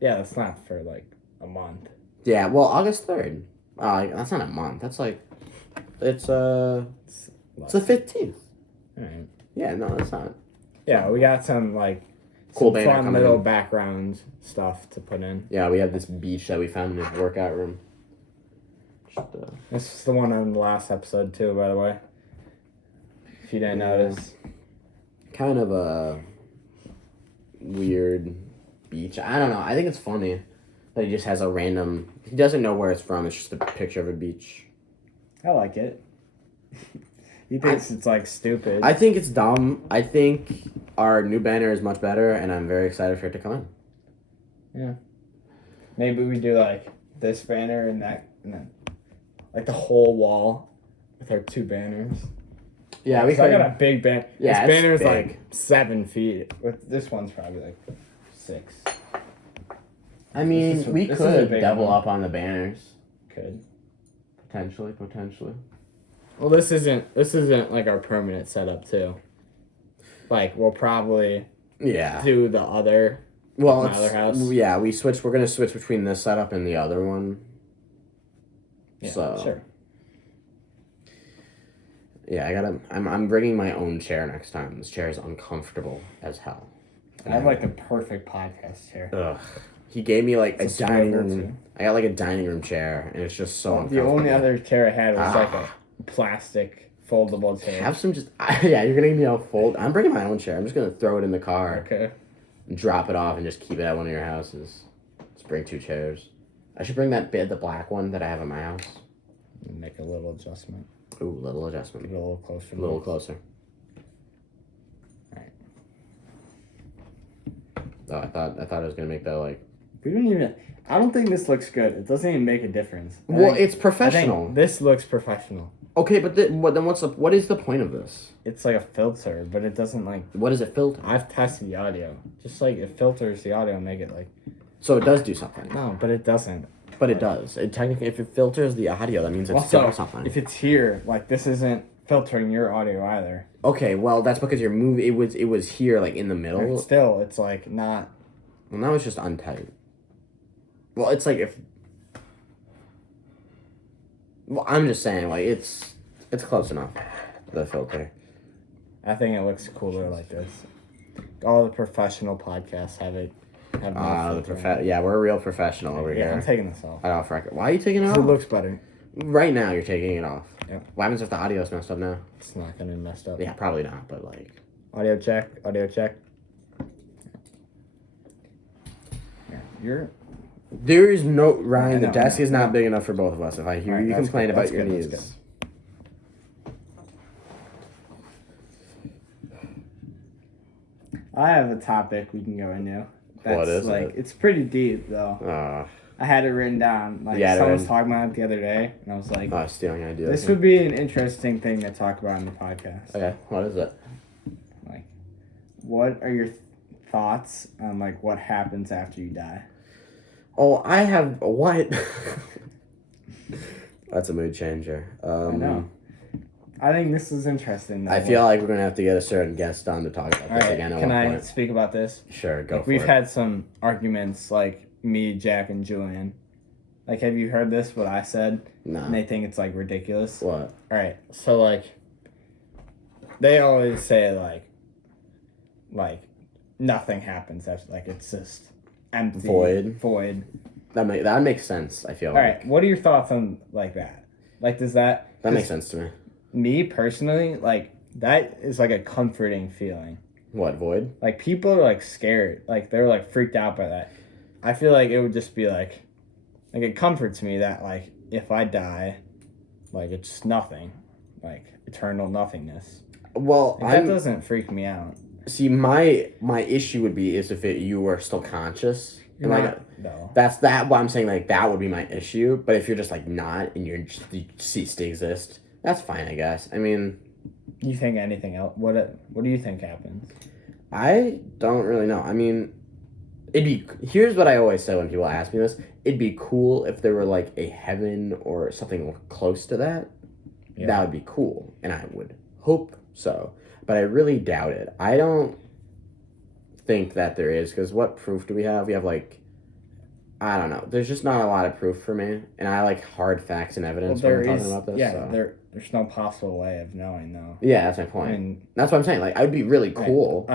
Yeah, that's not for like a month. Yeah, well, August 3rd. That's not a month. That's like... It's the 15th. Alright. Yeah, no, it's not. Yeah, we got some like cool some fun little background stuff to put in. Yeah, we have this beach that we found in this workout room. This is the one on the last episode too, by the way. If you didn't notice. Kind of a weird beach. I don't know. I think it's funny that he just has a random... He doesn't know where it's from. It's just a picture of a beach. I like it. He thinks it's, like, stupid. I think it's dumb. I think our new banner is much better, and I'm very excited for it to come in. Yeah. Maybe we do, like, this banner and that, and then, like, the whole wall with our two banners. Yeah, we could. I got a big banner. Yeah, this banner's, like, 7 feet. This one's probably, like, 6. I mean, we could double up on the banners. Could. Potentially. Well, this isn't like our permanent setup too. Like we'll probably do the other other house. Yeah, we're gonna switch between this setup and the other one. Yeah, so sure. Yeah, I'm bringing my own chair next time. This chair is uncomfortable as hell. I have like the perfect podcast chair. Ugh. He gave me like a dining room. I got like a dining room chair, and it's just so uncomfortable. The only other chair I had was like a plastic foldable chair. Have some you're gonna give me a fold. I'm bringing my own chair. I'm just gonna throw it in the car. Okay. And drop it off and just keep it at one of your houses. Just bring 2 chairs. I should bring the black one that I have at my house. Make a little adjustment. Ooh, little adjustment. Get a little closer. A little closer. Alright. Oh, I thought it was gonna make that like. I don't think this looks good. It doesn't even make a difference. It's professional. This looks professional. Okay, but then what is the point of this? It's like a filter, but it doesn't like... What does it filter? I've tested the audio. Just like it filters the audio and make it like... So it does do something. No, but it doesn't. But it does. It technically, if it filters the audio, that means it's Also, doing something. if it's here, like this isn't filtering your audio either. Okay, well that's because your move it was here like in the middle. And still, it's like not. Well, now it's just untight. Well, it's like if. Well, I'm just saying, like it's close enough. The filter. I think it looks cooler like this. All the professional podcasts have it. Yeah, we're a real professional over here. I'm taking this off. Right off record. Why are you taking it off? It looks better. Right now, you're taking it off. Yeah. What happens if the audio's messed up now? It's not gonna be messed up. Yeah, probably not, but like. Audio check. Audio check. Yeah, There is no Ryan. No, the desk no, is not no. big enough for both of us. If I hear Alright, you that's complain good, about that's your good, knees. that's I have a topic we can go into. That's What is like it? it's pretty deep though. I had it written down. Like Yeah, someone was talking about it the other day, and I was like, stealing ideas. "This would be an interesting thing to talk about in the podcast." Okay, what is it? Like, what are your thoughts on like what happens after you die? Oh, I have what? That's a mood changer. I know. I think this is interesting. Though. I feel like we're gonna have to get a certain guest on to talk about All this right, again. At can one I point. speak about this? Sure, go Like, for we've it. had some arguments, like me, Jack, and Julian. Like, have you heard this? What I said? No. And they think it's like ridiculous. What? All right, so like, they always say like, nothing happens after. Like, it's just empty. Void. That makes sense. I feel All like. right, what are your thoughts on like that? Like, does that? That makes sense to me. Me personally, like that is like a comforting feeling. What, void? Like people are like scared, like they're like freaked out by that. I feel like it would just be like it comforts me that like if I die, like it's nothing, like eternal nothingness. Well, Like, that doesn't freak me out. See, my issue would be is if you were still conscious. And like No. that's what I'm saying. Like that would be my issue. But if you're just like not and you cease to exist, that's fine, I guess. I mean, You think anything else? What do you think happens? I don't really know. I mean, here's what I always say when people ask me this. It'd be cool if there were like a heaven or something close to that. Yeah. That would be cool, and I would hope so. But I really doubt it. I don't think that there is, because what proof do we have? We have like, I don't know. There's just not a lot of proof for me, and I like hard facts and evidence when I'm talking about this. Yeah, so. there's no possible way of knowing though. Yeah, that's my point. I mean, that's what I'm saying. Like, I'd be really cool.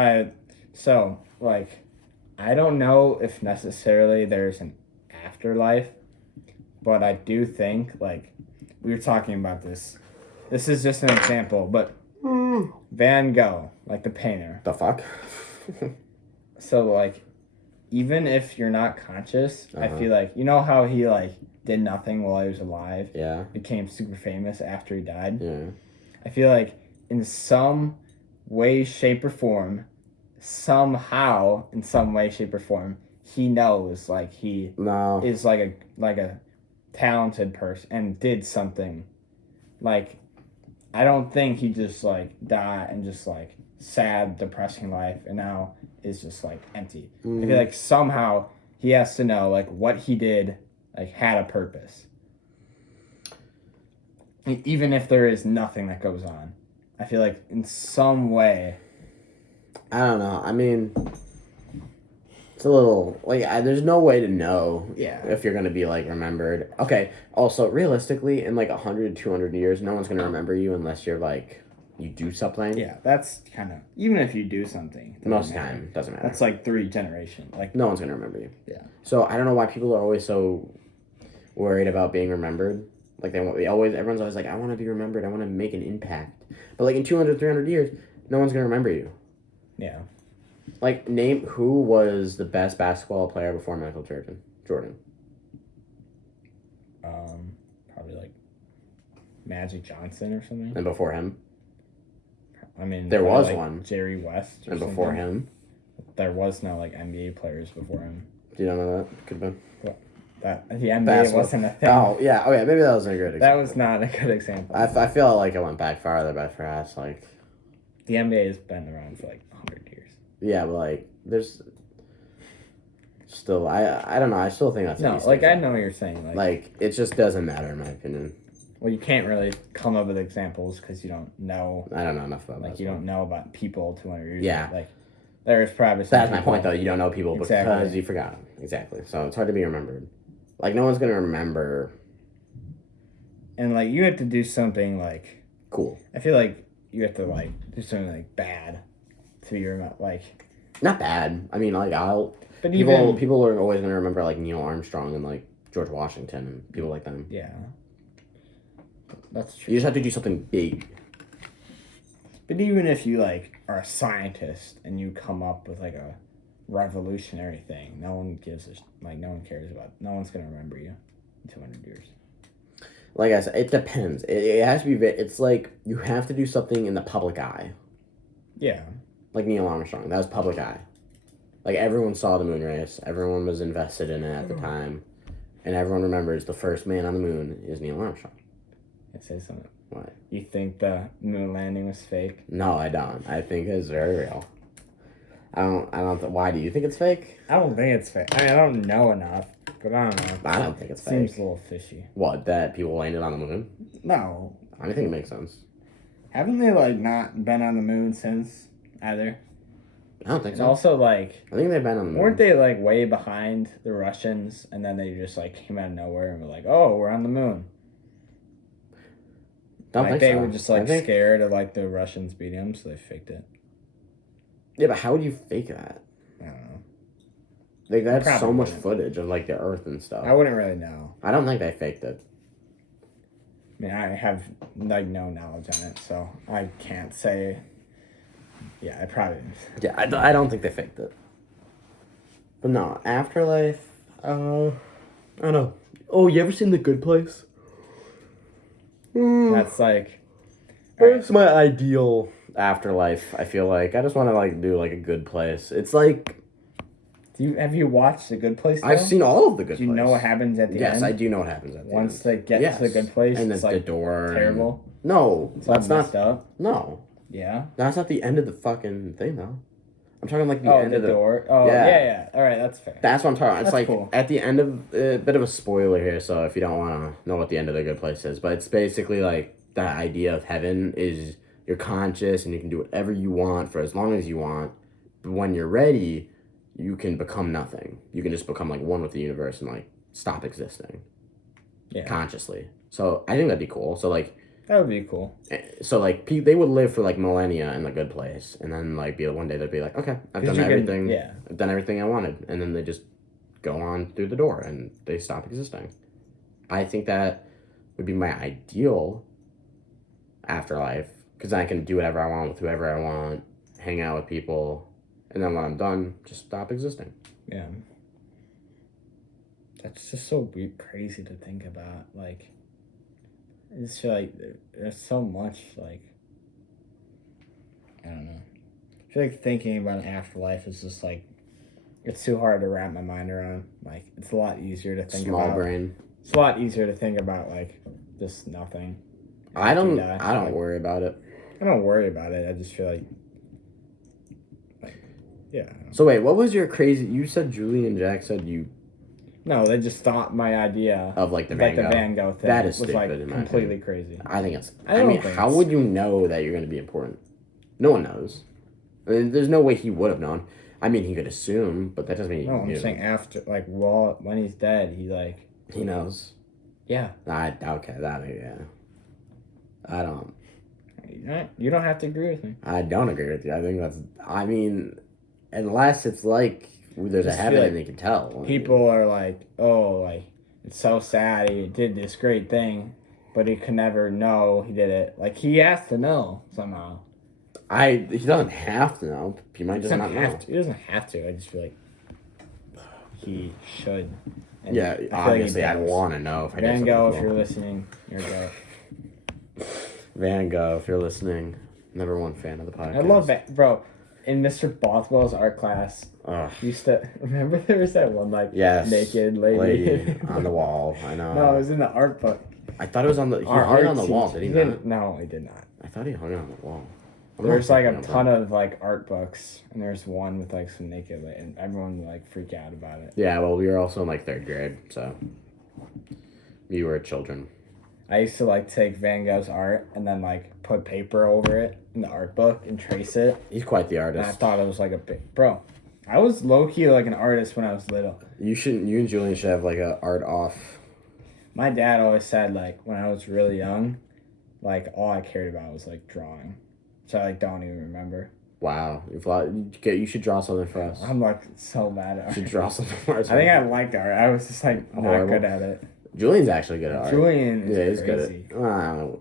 So like, I don't know if necessarily there's an afterlife, but I do think like we were talking about this. This is just an example, but Van Gogh, like the painter. The fuck? So like, even if you're not conscious, I feel like you know how he like did nothing while he was alive. Yeah. Became super famous after he died. Yeah. I feel like in some way, shape, or form, somehow, in some way, shape, or form, he knows like he is like a talented person and did something. Like, I don't think he just like died and just like sad, depressing life and now is just like empty. I feel like somehow he has to know like what he did like had a purpose. Even if there is nothing that goes on. I feel like in some way. I don't know. I mean, it's a little like there's no way to know if you're gonna be like remembered. Okay. Also, realistically, in like 100, 200 years, no one's gonna remember you unless you're like you do something. Yeah, that's kind of even if you do something. Most of the time, doesn't matter. That's like 3 generations. Like no one's gonna remember you. Yeah. So I don't know why people are always so worried about being remembered. Like everyone's always like, I want to be remembered. I want to make an impact. But like in 200, 300 years, no one's gonna remember you. Yeah. Like, name who was the best basketball player before Michael Jordan. Probably like Magic Johnson or something. And before him. I mean, there was like one. Jerry West. And before him. There was no like NBA players before him. Do you know that? Could have been. That the NBA wasn't a thing. Oh yeah, maybe that was a good example. That was not a good example. I feel like I went back farther, but perhaps like. The NBA has been around for like 100 years. Yeah, but like there's still, I don't know. I still think that's No, an Easter like, egg. I know what you're saying. Like, it just doesn't matter, in my opinion. Well, you can't really come up with examples because you don't know. I don't know enough about Like, that you stuff. don't know about people 200 years Yeah. ago. Like, there's probably some That's my people- point, though. You don't know people Exactly. because you forgot them. Exactly. So it's hard to be remembered. Like, no one's going to remember. And, like, you have to do something, like... Cool. I feel like you have to, like, do something, like, bad to be remembered. Like... Not bad. I mean, like, But people are always going to remember, like, Neil Armstrong and, like, George Washington and people like them. Yeah. That's true. You just have to do something big. But even if you, like, are a scientist and you come up with, like, a revolutionary thing, no one gives a... Like, no one cares about... No one's going to remember you in 200 years. Like I said, it depends. It has to be... It's like, you have to do something in the public eye. Yeah. Like Neil Armstrong. That was public eye. Like, everyone saw the moon race. Everyone was invested in it at the time. And everyone remembers the first man on the moon is Neil Armstrong. I say something. What? You think the moon landing was fake? No, I don't. I think it's very real. Why do you think it's fake? I don't think it's fake. I mean, I don't know enough, but I don't know. I don't think it's Seems fake. a little fishy. What, that people landed on the moon? No. I think it makes sense. Haven't they, like, not been on the moon since either? I don't think And so. also, like, I think they've been on the moon. weren't they, like, way behind the Russians, and then they just, like, came out of nowhere and were like, oh, we're on the moon. Don't Like, think they so. were just, like, I think- scared of, like, the Russians beating them, so they faked it. Yeah, but how would you fake that? I don't know. Like, that's so Probably much wouldn't. footage of, like, the Earth and stuff. I wouldn't really know. I don't think they faked it. I mean, I have, like, no knowledge on it, so I can't say. Yeah, I probably. Yeah, I don't think they faked it. But no, Afterlife, I don't know. Oh, you ever seen The Good Place? That's like. It's my ideal afterlife, I feel like. I just want to, like, do, like, a good place. It's like... Have you watched The Good Place? I've though? seen all of The Good Do Place. you know what happens at the end? Yes, I do know what happens at the end. Once they get to The Good Place, and it's the like door terrible. No, It's all that's not... messed up. No. Yeah. That's not the end of the fucking thing, though. I'm talking, like, the Oh, end the of the... door. Oh, Yeah. yeah. All right, that's fair. That's what I'm talking about. It's That's like cool. at the end of a bit of a spoiler here, so if you don't want to know what the end of The Good Place is, but it's basically like the idea of heaven is you're conscious and you can do whatever you want for as long as you want, but when you're ready, you can become nothing. You can just become like one with the universe and like stop existing consciously. So I think that'd be cool. So like That would be cool. so like they would live for like millennia in The Good Place, and then like be one day they'd be like, okay, I've done everything. I've done everything I wanted, and then they just go on through the door and they stop existing. I think that would be my ideal afterlife, because I can do whatever I want with whoever I want, hang out with people, and then when I'm done, just stop existing. Yeah. That's just so weird, crazy to think about. Like, I just feel like there's so much, like, I don't know. I feel like thinking about an afterlife is just, like, it's too hard to wrap my mind around. Like, it's a lot easier to think about. Small brain. It's a lot easier to think about, like, just nothing. I don't Like, worry about it. I don't worry about it. I just feel like yeah. I don't know. So wait, what was your crazy? You said Julie and Jack said you No, they just thought my idea of like the Van Gogh. Van Gogh thing That is was stupid, like in my completely opinion. crazy. I think it's. I I don't mean, think how it's- would you know that you're going to be important? No one knows. I mean, there's no way he would have known. I mean, he could assume, but that doesn't mean No, he I'm saying after, like, well, when he's dead, he like, he knows. yeah. Okay, that yeah. I don't. You don't have to agree with me. I don't agree with you. I think that's. I mean, unless it's like there's a Just feel heaven like and you can tell. People are like, oh, like, it's so sad he did this great thing, but he could never know he did it. Like, he has to know somehow. He doesn't have to know. He might just not know. He doesn't have to. I just feel like he should. And Yeah, I feel like he obviously, I does. want to know if I did Van something Gogh, cool. if you're listening, you're go. Van Gogh, if you're listening, #1 fan of the podcast. I love that, bro. In Mr. Bothwell's art class, Ugh. used to remember there was that one like Yes, naked lady on the wall. I know. No, it was in the art book. I thought it was on the. He Our hung it on art the wall, teacher- did he didn't- not? No, he did not. I thought he hung it on the wall. There's like a ton of like art books, and there's one with like some naked, and everyone would like freak out about it. Yeah, well, we were also in like 3rd grade, so we were children. I used to like take Van Gogh's art and then like put paper over it in the art book and trace it. He's quite the And I artist. thought it was like a big bro. I was low key like an artist when I was little. You and Julian should have like a art off. My dad always said like when I was really young, like all I cared about was like drawing. So I like don't even remember. Wow, you should draw something for us. I'm like so bad at art. You should draw something for us. I think I liked art. I was just like not good at it. Julian's actually good at art. Julian is he's crazy. good at it.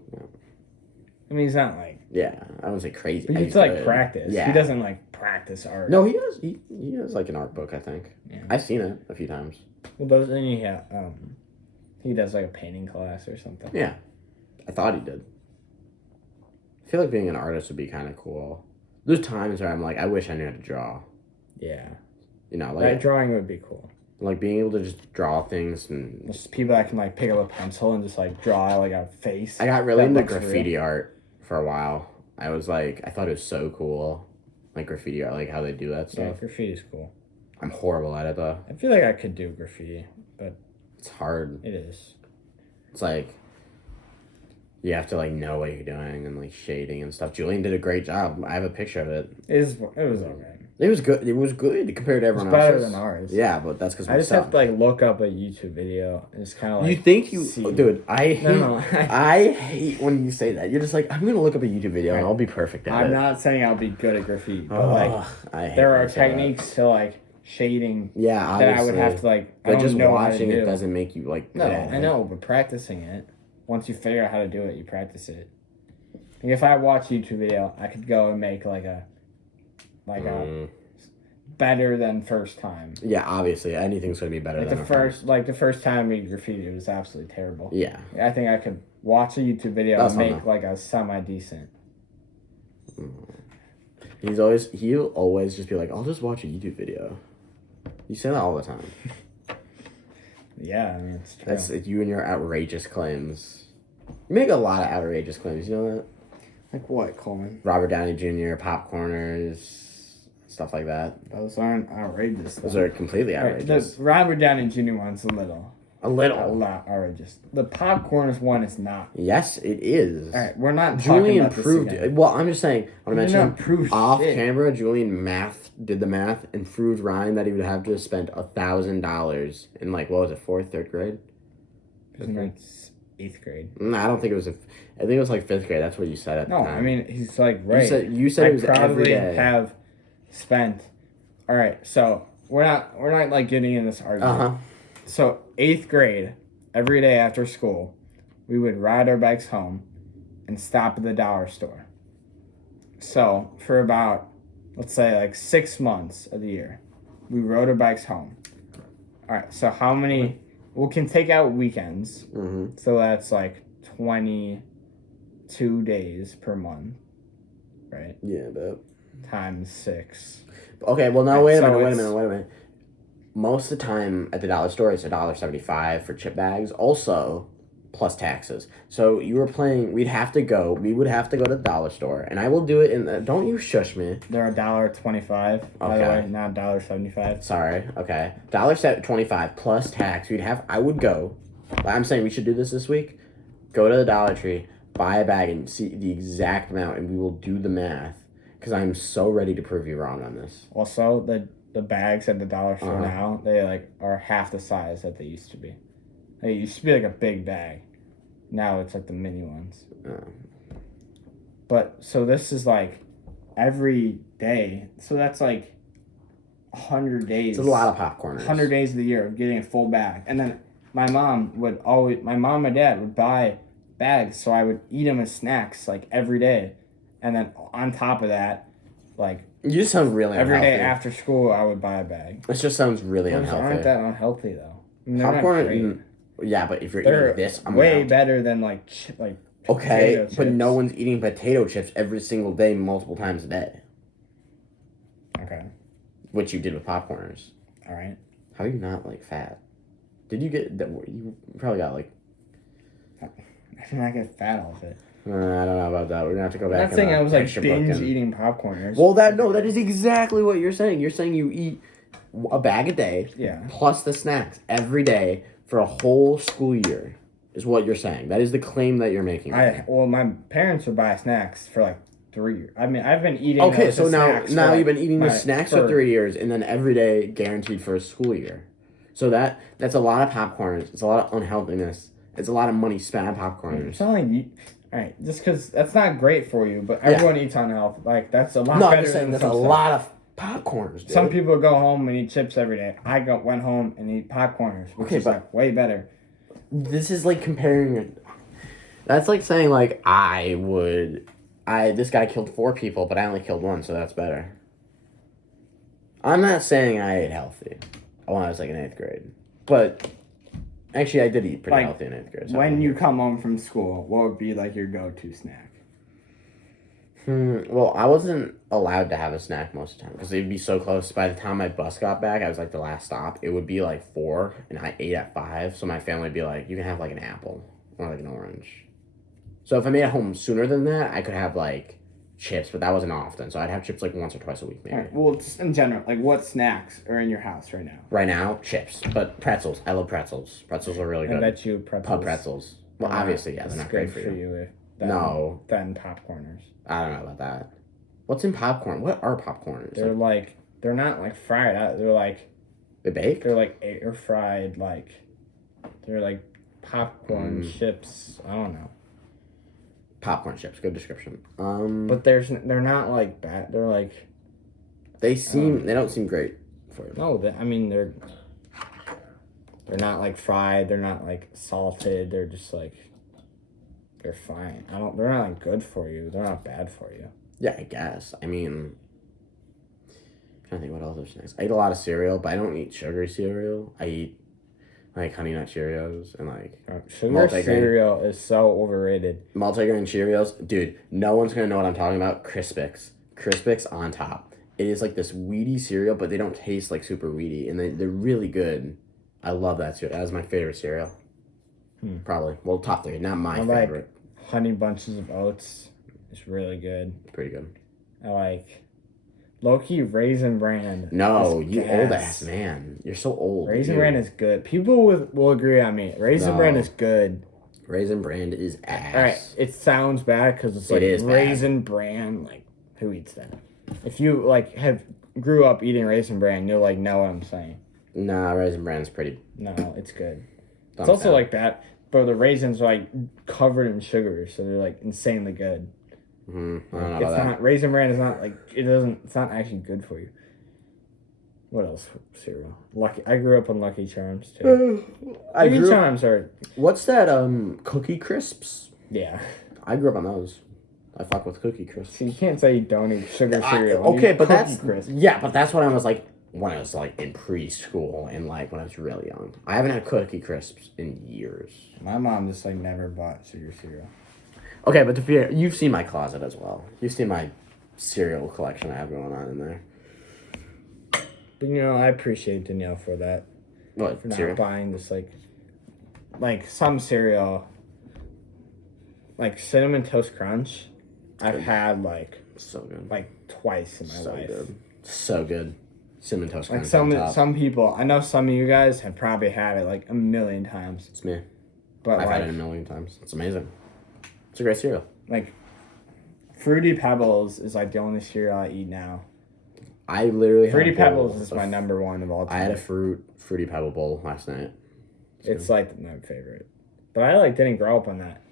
I mean, he's not like. Yeah, I wouldn't say crazy. But he's like practice. Yeah. He doesn't like practice art. No, he does. He has like an art book, I think. Yeah. I've seen it a few times. Well, doesn't he have, he does like a painting class or something. Yeah. I thought he did. I feel like being an artist would be kind of cool. There's times where I'm like, I wish I knew how to draw. Yeah. You know, like. That drawing would be cool. Like being able to just draw things and. There's people that can like pick up a pencil and just like draw like a face. I got really into graffiti art for a while. I was like, I thought it was so cool. Like graffiti art, like how they do that stuff. Yeah, graffiti's cool. I'm horrible at it though. I feel like I could do graffiti, but. It's hard. It is. It's like. You have to like know what you're doing and like shading and stuff. Julian did a great job. I have a picture of it. It was okay. It was good. It was good compared to everyone else's. Better than ours. Yeah, but that's because I just have to like look up a YouTube video and just kind of like. You think you, see. dude? I hate. No. I hate when you say that. You're just like, I'm gonna look up a YouTube video and I'll be perfect at it. I'm not saying I'll be good at graffiti, but like there are techniques to like shading. Yeah, obviously. That I would have to like. But I don't just know watching how to it do. doesn't make you like. No, I know, but practicing it. Once you figure out how to do it, you practice it. Like if I watch a YouTube video, I could go and make like a better than first time. Yeah, obviously, anything's gonna be better like than the first time I made graffiti, it was absolutely terrible. Yeah, I think I could watch a YouTube video and make like a semi decent. He'll always just be like, I'll just watch a YouTube video. You say that all the time. Yeah, I mean it's true. That's you and your outrageous claims. You make a lot of outrageous claims. You know that? Like what, Coleman? Robert Downey Jr., popcorners, stuff like that. Those aren't outrageous. Those are completely outrageous. The Robert Downey Jr. one's a little. A little. A lot outrageous. The popcorners one is not. Yes, it is. All right, we're not. Julian proved it. Well, I'm just saying. I want to mention off shit. camera. Julian did the math and proved Ryan that he would have to spend $1,000 in like what was it, 4th, 3rd grade? In like 8th grade. No, I don't think it was. I think it was like 5th grade. That's what you said at the time. No, I mean he's like right. You said it was every day. I probably have spent. All right, so we're not like getting in this argument. So 8th grade, every day after school, we would ride our bikes home and stop at the dollar store. So for about, let's say like 6 months of the year, we rode our bikes home. All right, so how many, we can take out weekends. Mm-hmm. So that's like 22 days per month, right? Yeah, but. Times 6. Okay, well now wait a minute. Most of the time at the dollar store, it's $1.75 for chip bags. Also, plus taxes. So we would have to go to the dollar store, and I will do it don't you shush me. They're $1.25, by the way, not $1.75. Sorry, okay. $1.25 plus tax. I'm saying we should do this week. Go to the Dollar Tree, buy a bag, and see the exact amount, and we will do the math. Because I'm so ready to prove you wrong on this. Also, the bags at the dollar store now, they like are half the size that they used to be. They used to be like a big bag. Now it's like the mini ones. But so this is like every day. So that's like 100 days. It's a lot of popcorn. 100 days of the year of getting a full bag. And then my mom and my dad would buy bags, so I would eat them as snacks like every day. And then on top of that, like you just sound really every unhealthy. day after school, I would buy a bag. It just sounds really Those unhealthy. aren't that unhealthy though. I mean, popcorn, yeah, but if you're they're eating this, I'm way better than like okay, but no one's eating potato chips every single day, multiple times a day. Okay. Which you did with popcorners. All right. How are you not like fat? Did you get that? You probably got like. I did not get fat off it. I don't know about that. We're gonna have to go I'm back. not saying I was like extra binge book in. eating popcorn. Well, that is exactly what you're saying. You're saying you eat a bag a day, plus the snacks every day for a whole school year. Is what you're saying. That is the claim that you're making. Well, my parents would buy snacks for like 3 years. I mean, I've been eating. Okay, so now like you've been eating the snacks for 3 years, and then every day guaranteed for a school year. So that's a lot of popcorn. It's a lot of unhealthiness. It's a lot of money spent on popcorn. It's not like all right, just because that's not great for you, but everyone eats unhealthy. Like that's a lot. No, better I'm just saying than that's a lot of popcorns. Dude. Some people go home and eat chips every day. I went home and eat popcorners, which is like way better. This is like comparing. That's like saying like this guy killed 4 people, but I only killed 1, so that's better. I'm not saying I ate healthy when I was like in 8th grade, but actually I did eat pretty healthy in 8th grade. So when you come home from school, what would be like your go-to snack? Well, I wasn't allowed to have a snack most of the time because it'd be so close. By the time my bus got back, I was like the last stop. It would be like 4, and I ate at 5. So my family would be like, "You can have like an apple or like an orange." So if I made it home sooner than that, I could have like chips, but that wasn't often. So I'd have chips like once or twice a week, maybe. All right, well, just in general, like what snacks are in your house right now? Right now, chips, but pretzels. I love pretzels. Pretzels are really good. I bet you pretzels. Well, obviously, yeah, they're not great for you. No. Than popcorners. I don't know about that. What's in popcorn? What are popcorns? They're not like fried. They're like. They bake? They're like air fried, like. They're like popcorn chips. I don't know. Popcorn chips, good description. But they're not like bad. They're like. They don't seem great for you. No, I mean they're not like fried. They're not like salted. They're just like. They're fine. They're not like good for you. They're not bad for you. Yeah, I guess. I mean, I'm trying to think what other snacks. I eat a lot of cereal, but I don't eat sugary cereal. I eat like Honey Nut Cheerios and like sugar cereal is so overrated. Multigrain Cheerios, dude. No one's gonna know what I'm talking about. Crispix on top. It is like this weedy cereal, but they don't taste like super weedy, and they're really good. I love that cereal. That is my favorite cereal. Probably. Well, top 3. Not my favorite. Honey Bunches of Oats. It's really good. Pretty good. I like low-key Raisin Bran. No, you old ass man. You're so old. Raisin Bran is good. People will agree on me. Raisin Bran is good. Raisin Bran is ass. All right, it sounds bad because it's like Raisin Bran. Like, who eats that? If you like grew up eating Raisin Bran, you'll like know what I'm saying. Nah, Raisin Bran's pretty. No, it's good. It's also like that, but the raisins are like covered in sugar, so they're like insanely good. I don't know about that. Raisin Bran is not like it's not actually good for you. What else cereal? I grew up on Lucky Charms too. Lucky Charms are. What's that? Cookie Crisps. Yeah. I grew up on those. I fuck with Cookie Crisps. So you can't say you don't eat sugar cereal. Okay, but that's but that's what I was like. When I was like in preschool and like when I was really young. I haven't had Cookie Crisps in years. My mom just like never bought sugar cereal. Okay, but to be fair, you've seen my closet as well. You've seen my cereal collection I have going on in there. But I appreciate Danielle for that. What? For not buying just like some cereal. Like Cinnamon Toast Crunch. I've had like so good. Like twice in my life. So good. Cinnamon Toast Crunch. Like some people, I know some of you guys have probably had it like a million times. It's me. But I've had it a million times. It's amazing. It's a great cereal. Like Fruity Pebbles is like the only cereal I eat now. I literally Fruity Pebbles is my number one of all time. I had a Fruity Pebble bowl last night. It's like my favorite. But I didn't grow up on that.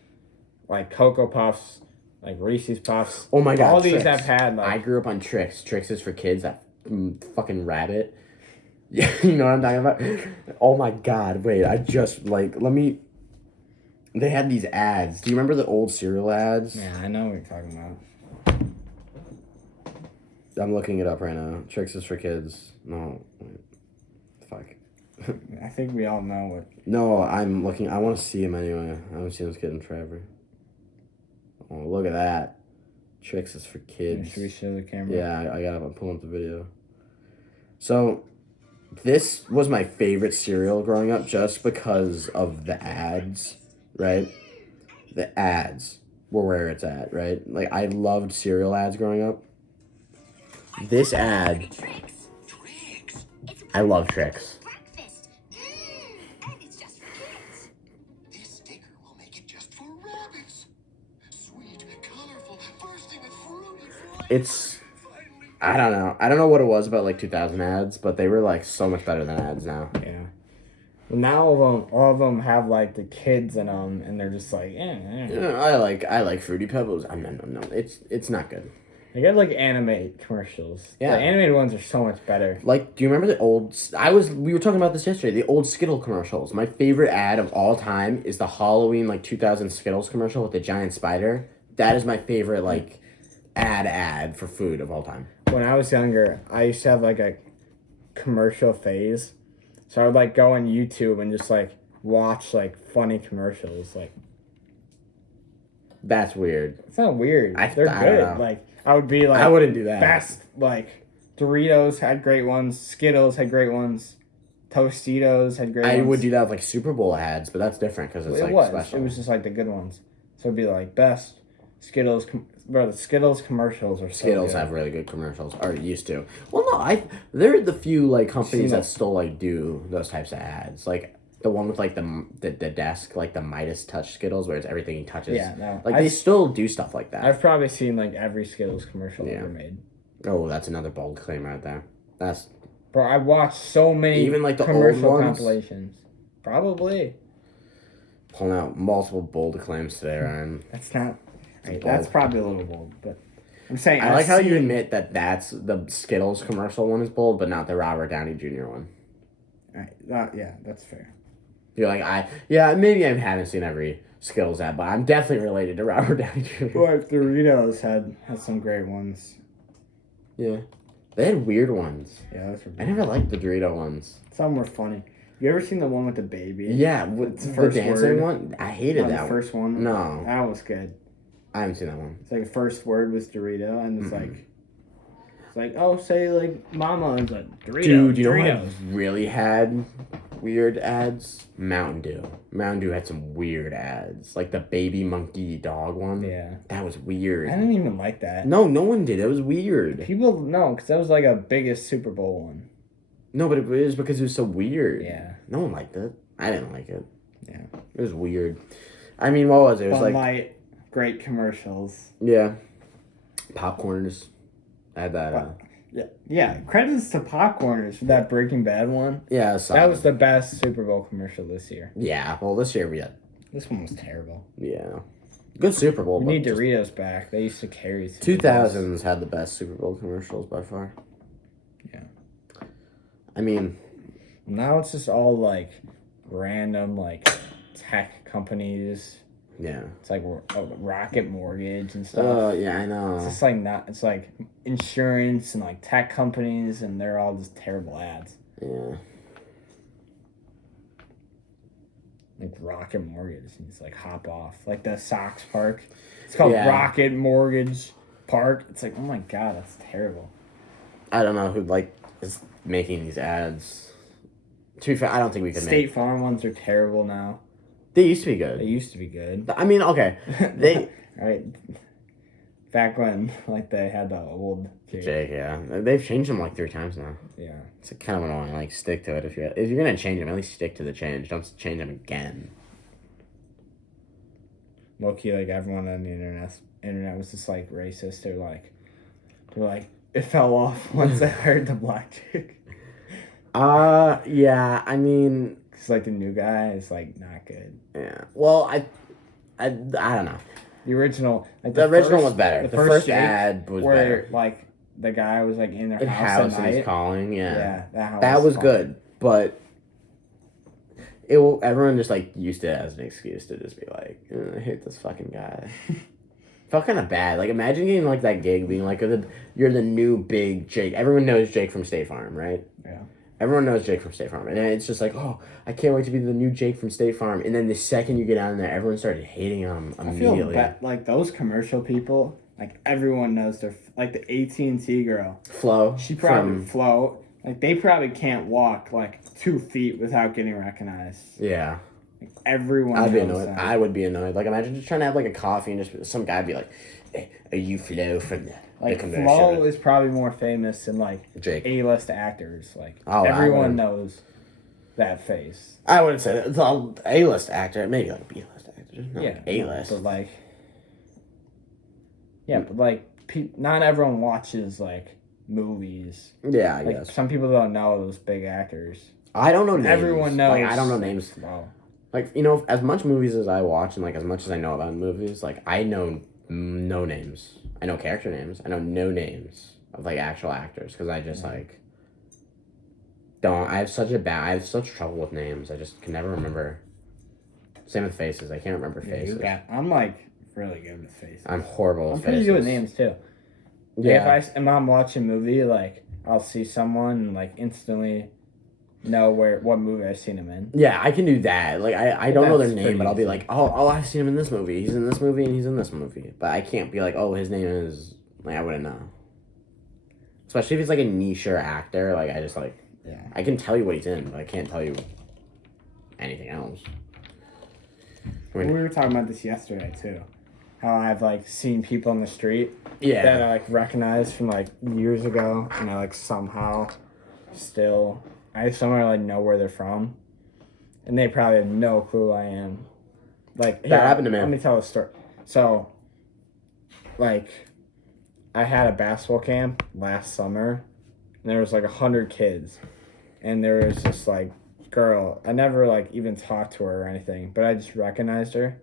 Like Cocoa Puffs, like Reese's Puffs. Oh my god. All these I've had. I grew up on Trix. Trix is for kids. That fucking rabbit. Yeah, you know what I'm talking about? Oh my god, wait, I just let me. They had these ads. Do you remember the old cereal ads? Yeah, I know what you're talking about. I'm looking it up right now. Trix is for kids. No, wait. Fuck. I think we all know what. No, I'm looking. I want to see him anyway. I haven't seen this kid in forever. Oh, look at that. Trix is for kids. Should we show the camera? Yeah, I got it. I'm pulling up the video. So, this was my favorite cereal growing up just because of the ads, right? the ads were where it's at, right? Like, I loved cereal ads growing up. This ad, I love Trix. Breakfast. And it's just for kids. This sticker will make it just for rabbits. Sweet, colorful, bursting with fruity flavor. It's, I don't know. I don't know what it was about, like, 2000 ads, but they were, like, so much better than ads now. Yeah. Well, now all of them have like the kids in them, and they're just like, Yeah, I like Fruity Pebbles. No. It's not good. They got like animated commercials. Yeah. The animated ones are so much better. Like, do you remember the old... We were talking about this yesterday. The old Skittle commercials. My favorite ad of all time is the Halloween, like, 2000 Skittles commercial with the giant spider. That is my favorite, like, ad for food of all time. When I was younger, I used to have like a commercial phase. So I would like go on YouTube and just like watch like funny commercials. Like, That's weird. it's not weird. They're I don't good. know. Like, I would be like, I wouldn't do that. Best, like, Doritos had great ones. Skittles had great ones. Tostitos had great ones. I would do that with, like, Super Bowl ads, but that's different because it's, It like, was. special. It was just like the good ones. So it'd be like best Skittles. Bro, the Skittles commercials are so Skittles good. have really good commercials, or used to. Well, no, they're the few, like, companies that still, like, do those types of ads. Like, the one with, like, the desk, like, the Midas touch Skittles, where it's everything he touches. Yeah, no. Like, they still do stuff like that. I've probably seen like every Skittles commercial Yeah. ever made. Oh, that's another bold claim right there. That's... Bro, I watched so many Even, like, the old commercial ones? compilations. Probably. Pulling out multiple bold claims today, Ryan. That's not... Right, bold. that's probably a little bold, but... I'm saying... I I've like how you seen- admit that that's the Skittles commercial one is bold, but not the Robert Downey Jr. one. Right, yeah, that's fair. You're like, maybe I haven't seen every Skittles ad, but I'm definitely related to Robert Downey Jr. Well, Doritos had some great ones. Yeah. They had weird ones. Yeah, those were I good. never liked the Dorito ones. Some were funny. You ever seen the one with the baby? Yeah, with the the first dancing word. one? I hated Oh, that the one. first one? No, That was good. I haven't seen that one. It's like the first word was Dorito, and it's like, oh, say like mama, and it's like Dorito. Dude, you know Doritos. what really had weird ads? Mountain Dew. Mountain Dew had some weird ads. Like the baby monkey dog one. Yeah. That was weird. I didn't even like that. No one did. It was weird. People, no, because that was like a biggest Super Bowl one. No, but it was because it was so weird. Yeah. No one liked it. I didn't like it. Yeah. It was weird. I mean, what was it? It was Bud like, Light, great commercials. yeah. Popcorners. I had that. Yeah, credits to Popcorners for that Breaking Bad one. Yeah, That was the best Super Bowl commercial this year. Yeah, well, this year we had. This one was terrible. Yeah. Good Super Bowl. We but need just Doritos back. They used to carry Super Bowls. 2000s had the best Super Bowl commercials by far. Yeah. I mean, Now it's just all like random like tech companies. yeah. It's like Rocket Mortgage and stuff. Yeah, I It's know. just like it's like insurance and like tech companies, and they're all just terrible ads. Yeah. Like Rocket Mortgage, and it's like hop off. Like the Sox Park. It's called Yeah. Rocket Mortgage Park. It's like, oh my god, that's terrible. I don't know who, like, is making these ads. To be fair, I don't think we could State make... Farm ones are terrible now. They used to be They good. used to be good. I mean, okay. They... Right. Back when like they had the old Jake, yeah. They've changed them like 3 times now. Yeah. It's kind of annoying. Like, stick to it. If you're gonna change them, at least stick to the change. Don't change them again. Low-key, like everyone on the internet was just like racist. They're like it fell off once they hired the black chick. Yeah. I mean, Cause like the new guy is like not good. yeah. Well, I don't know. The original, like The original was better. The first Jake ad was where better. like the guy was like in their The house house at and he's night. calling, Yeah, that was fun. good, but everyone just like used it as an excuse to just be like, I hate this fucking guy. Felt kind of bad. Like, imagine getting like that gig, being like, you're the new big Jake. Everyone knows Jake from State Farm, right? Yeah. Everyone knows Jake from State Farm, and then it's just like, oh, I can't wait to be the new Jake from State Farm. And then the second you get on there, everyone started hating on him I feel immediately. bad. Like those commercial people, like everyone knows they're like the AT&T girl. Flo, She probably float. Like they probably can't walk like 2 feet without getting recognized. yeah. Like, everyone I'd be knows annoyed. that. I would be annoyed. Like, imagine just trying to have like a coffee and just some guy be like, "Hey, are you Flo from the Like, commercial?" Flo is probably more famous than, like, Jake. A-list actors. Like, Oh, I everyone wouldn't- knows that face. I wouldn't say that. The A-list actor, maybe like B-list actor, not Yeah. like A-list. But, like... Yeah, but, like, not everyone watches, like, movies. Yeah, I Like, guess. some people don't know those big actors. I don't know names. Everyone knows. Like, I don't know names. Flo. Like, you know, as much movies as I watch and, like, as much as I know about movies, like, I know no names. I know character names. I know no names of, like, actual actors. Because I just, like, don't. I have such trouble with names. I just can never remember. Same with faces. I can't remember Yeah, faces. I'm, like, really good with faces. I'm horrible I'm with pretty faces. good with names, too. Yeah. Like, if I'm watching a movie, like, I'll see someone and, like, instantly know what movie I've seen him in. Yeah, I can do that. Like, I don't know their That's name, pretty but I'll be easy. like, oh, I've seen him in this movie. He's in this movie, and he's in this movie. But I can't be like, oh, his name is... Like, I wouldn't know. Especially if he's, like, a niche-er actor. Like, I just, like... Yeah. I can tell you what he's in, but I can't tell you anything else. I We mean, were talking about this yesterday, too. How I've, like, seen people on the street that yeah. I, like, recognized from, like, years ago, and I, like, somehow still... I somehow, like, know where they're from. And they probably have no clue who I am. Like, That happened to me. Let me tell a story. So, like, I had a basketball camp last summer, and there was, like, 100 kids. And there was this, like, girl. I never, like, even talked to her or anything, but I just recognized her.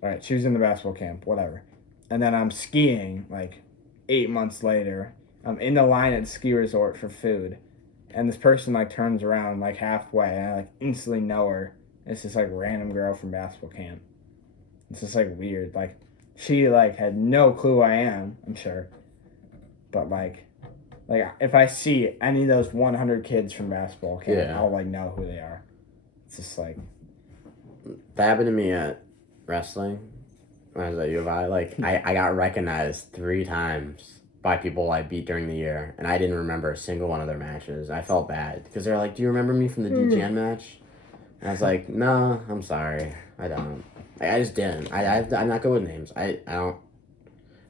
All right, she was in the basketball camp, whatever. And then I'm skiing, like, 8 months later. I'm in the line at the ski resort for food. And this person, like, turns around, like, halfway, and I, like, instantly know her. It's this, like, random girl from basketball camp. It's just, like, weird. Like, she, like, had no clue who I am, I'm sure. But, like, if I see any of those 100 kids from basketball camp, Yeah. I'll, like, know who they are. It's just, like... That happened to me at wrestling. When I was at U of I. Like, I got recognized 3 times by people I beat during the year, and I didn't remember a single one of their matches. I felt bad because they're like, "Do you remember me from the DGN match?" And I was like, "No, I'm sorry, I don't. Like, I just didn't. I'm not good with names. I don't.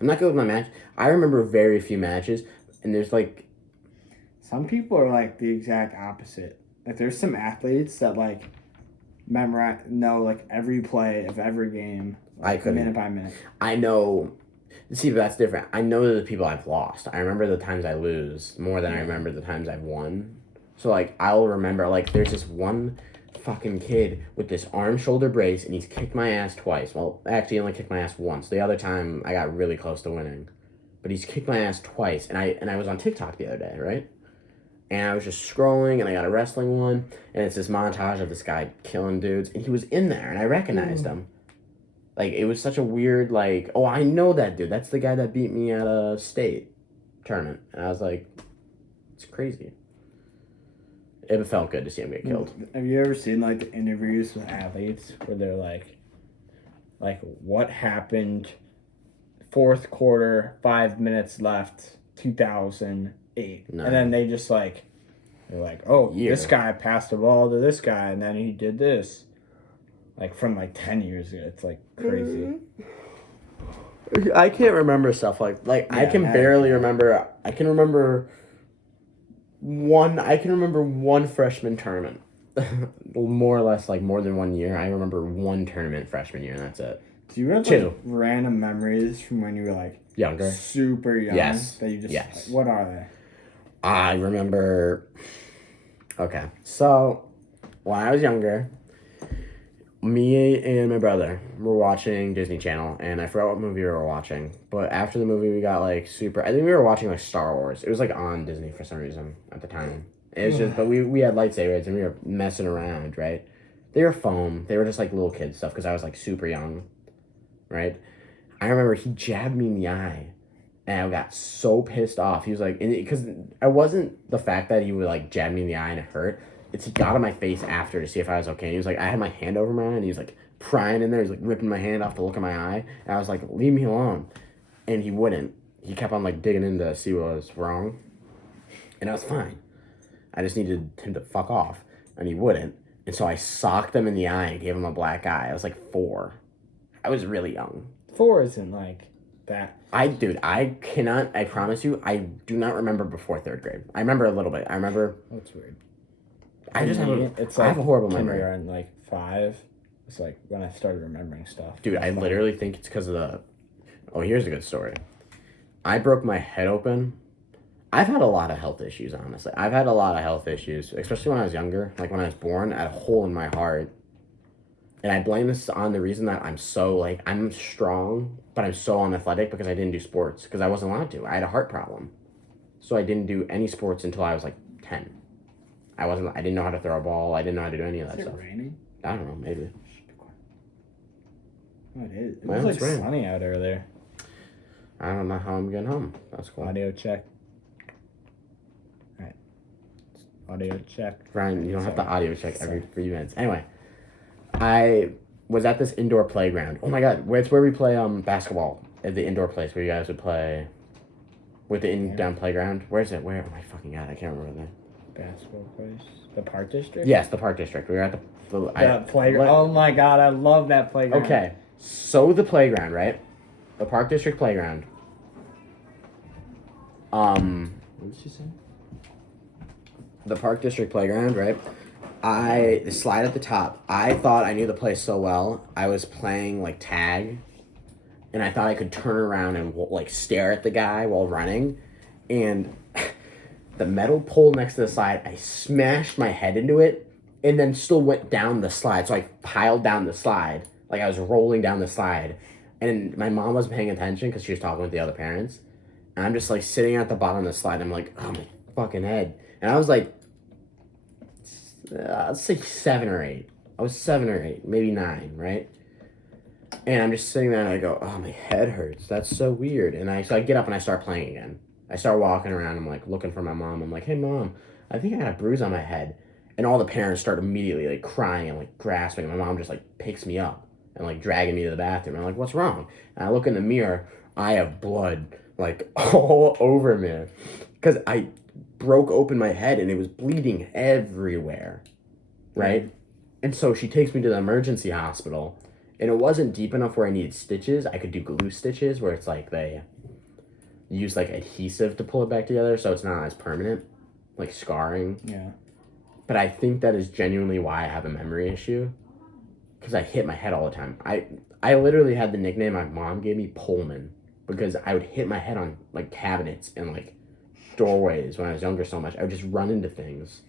I'm not good with my match. I remember very few matches, and there's like, Some people are, like, the exact opposite. Like, there's some athletes that, like, know, like, every play of every game. I Like, couldn't. minute by minute. I know. See, but that's different. I know the people I've lost. I remember the times I lose more than I remember the times I've won. So, like, I'll remember, like, there's this one fucking kid with this arm shoulder brace, and he's kicked my ass twice. Well, actually, he only kicked my ass once. The other time, I got really close to winning. But he's kicked my ass twice, and I was on TikTok the other day, right? And I was just scrolling, and I got a wrestling one, and it's this montage of this guy killing dudes, and he was in there, and I recognized him. Like, it was such a weird, like, oh, I know that dude. That's the guy that beat me at a state tournament. And I was like, it's crazy. It felt good to see him get killed. Have you ever seen, like, the interviews with athletes where they're like, what happened 4th quarter, 5 minutes left, 2008. No. And then they just, like, they're like, oh, Year. this guy passed the ball to this guy, and then he did this. Like, from, like, 10 years ago. It's, like, crazy. I can't remember stuff like I Yeah, can I- barely remember. I can remember one freshman tournament. More or less, like, more than 1 year. I remember one tournament freshman year, and that's it. Do you have, Two. like, random memories from when you were, like, Younger. super young? Yes. That you just, Yes. like, what are they? I remember. Okay, so when I was younger, me and my brother were watching Disney Channel, and I forgot what movie we were watching. But after the movie, we got like super. I think we were watching like Star Wars. It was like on Disney for some reason at the time. It was just, but we had lightsabers and we were messing around, right? They were foam. They were just like little kid stuff because I was like super young, right? I remember he jabbed me in the eye. And I got so pissed off. He was like, because I wasn't the fact that he would like jab me in the eye and it hurt. It's he got on my face after to see if I was okay. And he was like, I had my hand over my eye and he was like prying in there. He's like ripping my hand off to look at my eye. And I was like, leave me alone. And he wouldn't. He kept on like digging in to see what was wrong. And I was fine. I just needed him to fuck off. And he wouldn't. And so I socked him in the eye and gave him a black eye. I was like 4. I was really young. 4 isn't like that. I promise you, I do not remember before 3rd grade. I remember a little bit. I remember. That's weird. I just have It's I have a horrible memory. Kindergarten, like 5. It's like when I started remembering stuff. Dude, I literally think it's because of the. Oh, here's a good story. I broke my head open. I've had a lot of health issues, honestly. I've had a lot of health issues, especially when I was younger. Like when I was born, I had a hole in my heart. And I blame this on the reason that I'm strong, but I'm so unathletic because I didn't do sports because I wasn't allowed to. I had a heart problem. So I didn't do any sports until I was like 10. I didn't know how to throw a ball. I didn't know how to do any of that stuff. Is it raining? I don't know, maybe. Oh, it is. It Well, was it's like raining. sunny out earlier. I don't know how I'm getting home. That's cool. Audio check. Alright. Audio check. Ryan, you don't have to Sorry. audio check every few minutes. Anyway, I was at this indoor playground. Oh my god, it's where we play basketball at the indoor place where you guys would play with the down playground. Where's it? Where? Oh my fucking god, I can't remember the name. Basketball place. The Park District? Yes, the Park District. We were at The playground. Oh my god, I love that playground. Okay, so the playground, right? The Park District playground. What did she say? The Park District playground, right? The slide at the top. I thought I knew the place so well. I was playing like tag, and I thought I could turn around and like stare at the guy while running, and the metal pole next to the slide, I smashed my head into it, and then still went down the slide. So I piled down the slide, like I was rolling down the slide, and my mom wasn't paying attention because she was talking with the other parents, and I'm just like sitting at the bottom of the slide. I'm like, oh my fucking head, and I was like. Let's say 7 or 8. I was 7 or 8, maybe 9, right? And I'm just sitting there and I go, oh, my head hurts. That's so weird. And so I get up and I start playing again. I start walking around. I'm like looking for my mom. I'm like, hey, Mom, I think I got a bruise on my head. And all the parents start immediately like crying and like grasping. My mom just like picks me up and like dragging me to the bathroom. I'm like, what's wrong? And I look in the mirror. I have blood like all over me because I broke open my head and it was bleeding everywhere, right? And so she takes me to the emergency hospital, and it wasn't deep enough where I needed stitches. I could do glue stitches where it's like they use like adhesive to pull it back together so it's not as permanent, like scarring. Yeah. But I think that is genuinely why I have a memory issue, because I hit my head all the time. I literally had the nickname my mom gave me, Pullman, because I would hit my head on like cabinets and like doorways when I was younger so much. I would just run into things.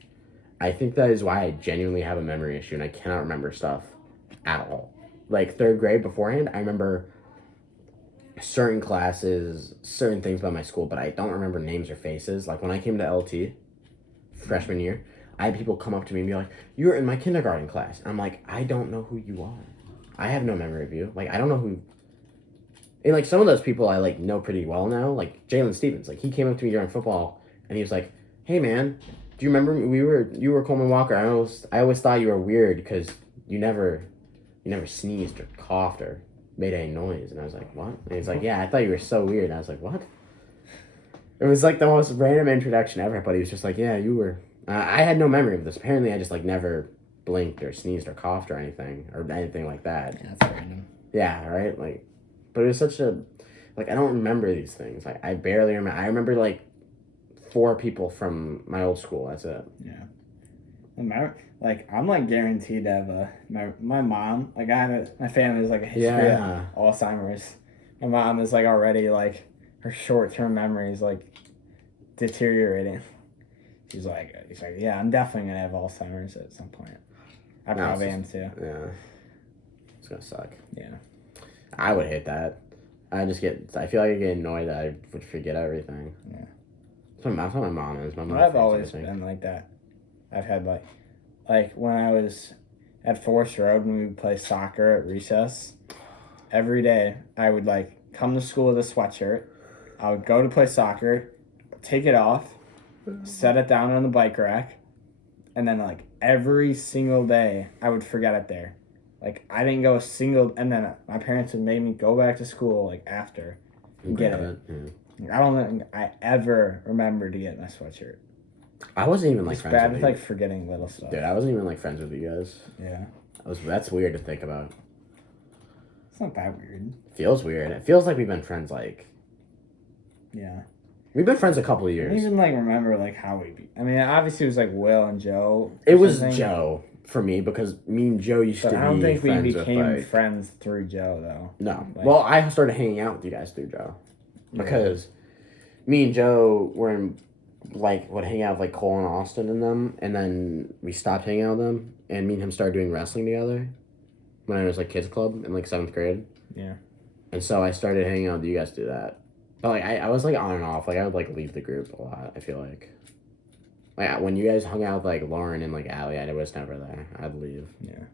I think that is why I genuinely have a memory issue and I cannot remember stuff at all. Like 3rd grade beforehand, I remember certain classes, certain things about my school, but I don't remember names or faces. Like when I came to LT freshman year, I had people come up to me and be like, you were in my kindergarten class. And I'm like, I don't know who you are. I have no memory of you. Like, I don't know who. And like some of those people I like know pretty well now, like Jalen Stevens. Like he came up to me during football and he was like, "Hey man, do you remember you were Coleman Walker? I always thought you were weird because you never sneezed or coughed or made any noise." And I was like, "What?" And he's like, "Yeah, I thought you were so weird." And I was like, "What?" It was like the most random introduction ever. But he was just like, "Yeah, you were." I had no memory of this. Apparently, I just like never blinked or sneezed or coughed or anything like that. Yeah, that's random. Yeah, right. Like. But it was such a, like, I don't remember these things. Like, I barely remember. I remember, like, 4 people from my old school. That's it. Yeah. I'm, like, guaranteed to have my mom, like, my family has, like, a history of Alzheimer's. My mom is, like, already, like, her short-term memory is, like, deteriorating. She's like, yeah, I'm definitely going to have Alzheimer's at some point. I probably am, too. Yeah. It's going to suck. Yeah. I would hate that. I feel like I get annoyed that I would forget everything. Yeah. That's how my mom is. My mom I've always been like that. I've had like when I was at Forest Road when we would play soccer at recess, every day I would like come to school with a sweatshirt. I would go to play soccer, take it off, set it down on the bike rack, and then like every single day I would forget it there. Like, I didn't go and then my parents would make me go back to school, like, after and get it. Yeah. I don't think I ever remembered to get my sweatshirt. I wasn't even like It's friends bad with with you. like forgetting little stuff. Dude, I wasn't even like friends with you guys. Yeah. That's weird to think about. It's not that weird. Feels weird. It feels like we've been friends like Yeah. we've been friends a couple of I don't years. even like remember like how we be. I mean, obviously it was like Will and Joe. It or was something, Joe for me because me and Joe used But to I don't be think we friends became with like friends through Joe though. no. Like- Well, I started hanging out with you guys through Joe because me and Joe were in would hang out with like Cole and Austin and them, and then we stopped hanging out with them, and me and him started doing wrestling together when I was like kids club in like 7th grade. Yeah. And so I started hanging out with you guys to do that. But like I was like on and off. Like I would like leave the group a lot. I feel like when you guys hung out with like Lauren and like Allie, I was never there. I'd leave. Yeah.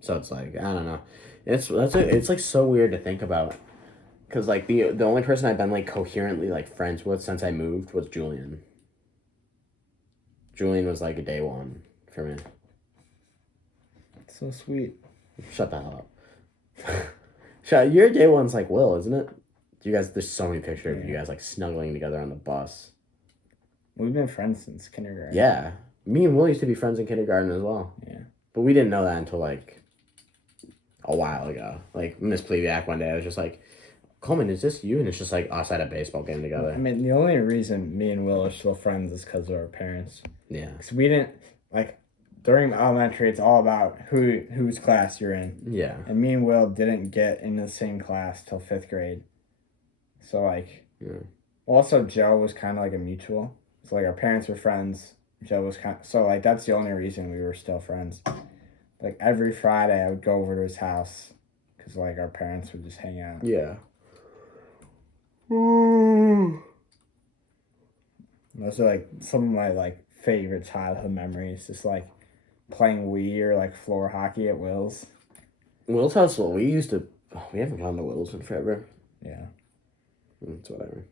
So it's like I don't know. It's like so weird to think about. Cause like the only person I've been like coherently like friends with since I moved was Julian. Julian was like a day one for me. So sweet. Shut the hell up. Shut. Your day one's like Will, isn't it? You guys, there's so many pictures of you guys like snuggling together on the bus. We've been friends since kindergarten. Yeah, me and Will used to be friends in kindergarten as well. Yeah. But we didn't know that until like a while ago. Like Miss Pleviak one day, I was just like, Coleman, is this you? And it's just like us at a baseball game together. I mean, the only reason me and Will are still friends is because of our parents. Yeah. Because we didn't, like, during elementary, it's all about whose class you're in. Yeah. And me and Will didn't get in the same class till 5th grade. So, like, also Joe was kind of like a mutual. So, like, our parents were friends. Joe was kind of, so, like, that's the only reason we were still friends. Like, every Friday, I would go over to his house because, like, our parents would just hang out. Yeah. Those are, like, some of my, like, favorite childhood memories. Just, like, playing Wii or, like, floor hockey at Will's. Will's house, well, we haven't gone to Will's in forever. Yeah. It's whatever.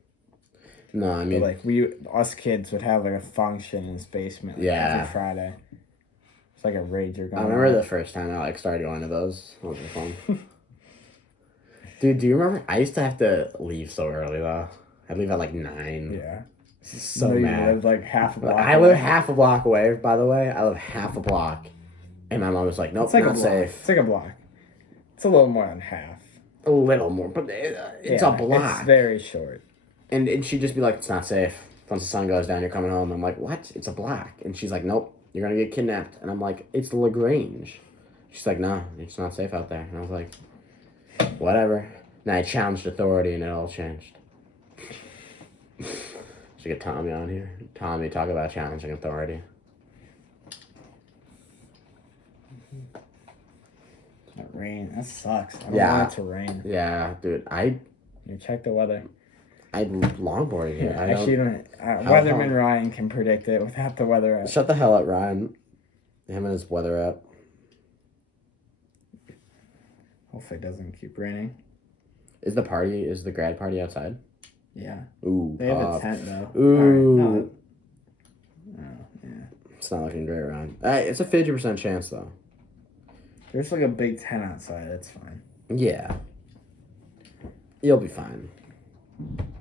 No, I mean, But, like, us kids would have, like, a function in his basement like, every Friday. It's like a rager going I remember on. the first time I like started going to those. Those were fun. Dude, do you remember? I used to have to leave so early though. I'd leave at like 9. Yeah. So No, you mad. lived, like, half a block I away. live half a block away, by the way. I live half a block. And my mom was like, nope, It's like not a block. safe. It's like a block. It's a little more than half. A little more, but it's Yeah, a block. It's very short. And she'd just be like, it's not safe. Once the sun goes down, you're coming home. I'm like, what? It's a block. And she's like, nope, you're going to get kidnapped. And I'm like, it's LaGrange. She's like, no, it's not safe out there. And I was like, whatever. And I challenged authority and it all changed. Should get Tommy on here. Tommy, talk about challenging authority. That rain. That sucks. I don't Yeah. want it to rain. Yeah, dude, You check the weather. I longboarded here. I Actually, don't... you don't. Weatherman Ryan can predict it without the weather app. Shut the hell up, Ryan. Him and his weather app. Hopefully it doesn't keep raining. Is the grad party outside? Yeah. Ooh, They have a pop. tent, though. Ooh. All right, no. Oh, yeah. It's not looking great, Ryan. It's a 50% chance, though. There's like a big tent outside. That's fine. Yeah. You'll be fine.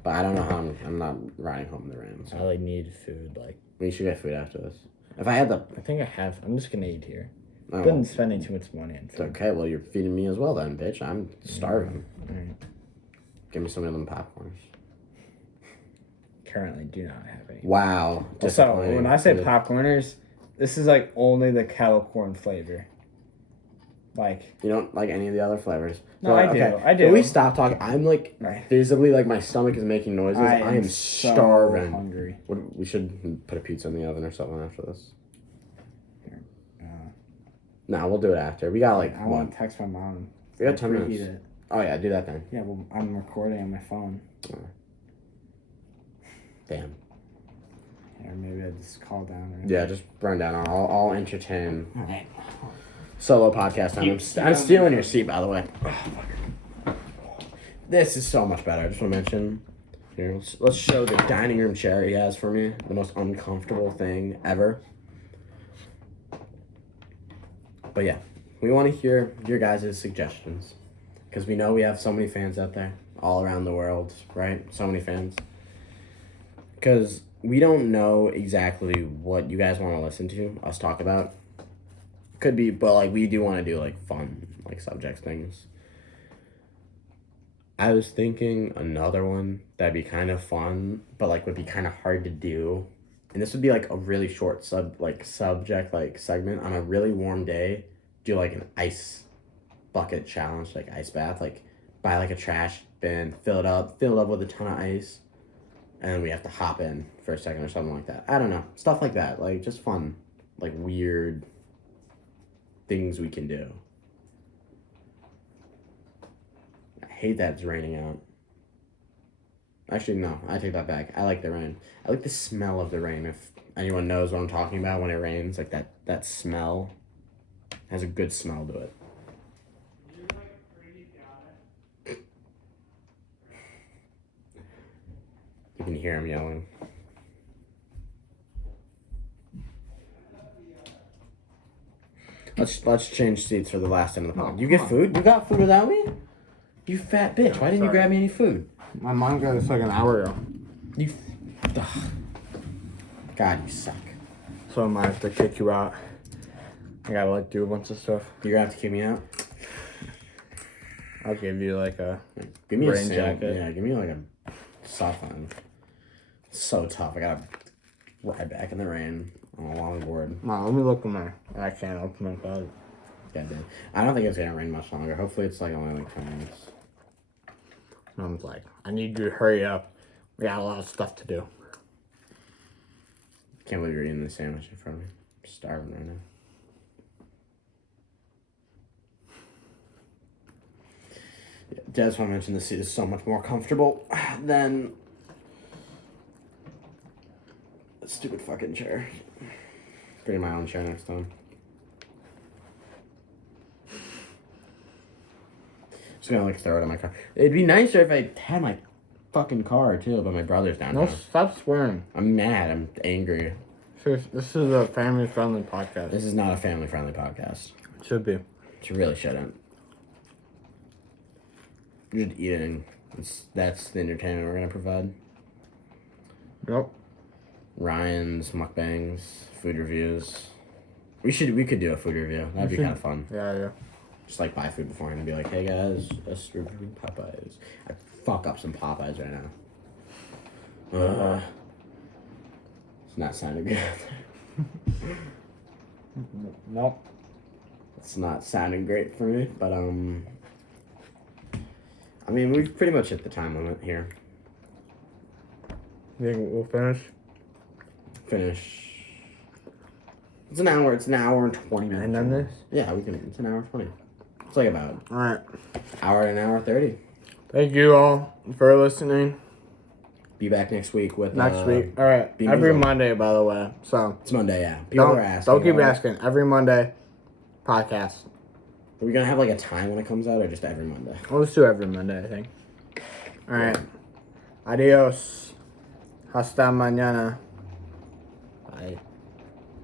But I don't know how I'm not riding home in the rain. So. I like need food. Like, We should get food after this. If I had the... I think I have. I'm just gonna eat here. Oh, I've been spending too much money on it's food. okay. Well, you're feeding me as well then, bitch. I'm starving. Alright. Give me some of them popcorns. Currently, do not have any. Wow. So Disappointing. when I say popcorners, this is like only the kettle corn flavor. Like, You don't like any of the other flavors? No, I do. I do. Can we stop talking? I'm like, Right. visibly, like my stomach is making noises. I am so starving. hungry. We should put a pizza in the oven or something after this. Nah, we'll do it after. We got like I want to text my mom. We got 10 Preheat minutes. it. Oh yeah, do that then. Yeah, well, I'm recording on my phone. Damn. Or maybe I just call down. Or Yeah, just run down. I'll entertain. All right. Solo podcast time. I'm stealing your seat, by the way. This is so much better. I just want to mention. Here, let's show the dining room chair he has for me. The most uncomfortable thing ever. But yeah, we want to hear your guys' suggestions. Because we know we have so many fans out there. All around the world, right? So many fans. Because we don't know exactly what you guys want to listen to us talk about. Could be, but like we do want to do like fun, like subject things. I was thinking another one that'd be kind of fun, but like would be kind of hard to do. And this would be like a really short subject like segment on a really warm day. Do like an ice bucket challenge, like ice bath, like buy like a trash bin, fill it up with a ton of ice, and then we have to hop in for a second or something like that. I don't know, stuff like that, like just fun, like weird things we can do. I hate that it's raining out. Actually, no, I take that back. I like the rain. I like the smell of the rain. If anyone knows what I'm talking about when it rains, like that smell has a good smell to it. You can hear him yelling. Let's change seats for the last end of the pod. You get food? You got food without me? You fat bitch. Why didn't you grab me any food? My mom got this like an hour ago. Ugh. God, you suck. So I might have to kick you out. I gotta like do a bunch of stuff. You're gonna have to kick me out? I'll give you like a Give me a rain jacket. jacket. Yeah, give me like a soft one. It's so tough. I gotta ride back in the rain on a longboard. Mom, let me look in there. I can't open my bag. Goddamn. I don't think it's gonna rain much longer. Hopefully it's like only like 10 minutes. Mom's like, I need you to hurry up. We got a lot of stuff to do. Can't believe you're eating the sandwich in front of me. I'm starving right now. Yeah, I just want to mention this seat is so much more comfortable than a stupid fucking chair. Bring my own chair next time. Just gonna like throw it in my car. It'd be nicer if I had my fucking car too, but my brother's down No, now. stop swearing. I'm mad. I'm angry. This is a family-friendly podcast. This is not a family-friendly podcast. It should be. It really shouldn't. You're just eating. That's the entertainment we're gonna provide. Nope. Ryan's mukbangs, food reviews. We could do a food review. That'd be kind of fun. Yeah. Just like buy food beforehand and be like, hey guys, us reviewing Popeyes. I fuck up some Popeyes right now. It's not sounding good. Nope. It's not sounding great for me, but I mean, we've pretty much hit the time limit here. You think we'll finish? Finish. It's an hour and 20 minutes. And then this? Yeah, we can. It's an hour and 20. It's like about Alright. hour and an hour 30. Thank you all for listening. Be back next week with Next week. Alright. Be Every musical. Monday, by the way. So It's Monday, yeah. People are asking. don't keep about it. asking. Every Monday podcast. Are we gonna have like a time when it comes out, or just every Monday? We'll just do every Monday, I think. Alright. Adios. Hasta mañana. Bye.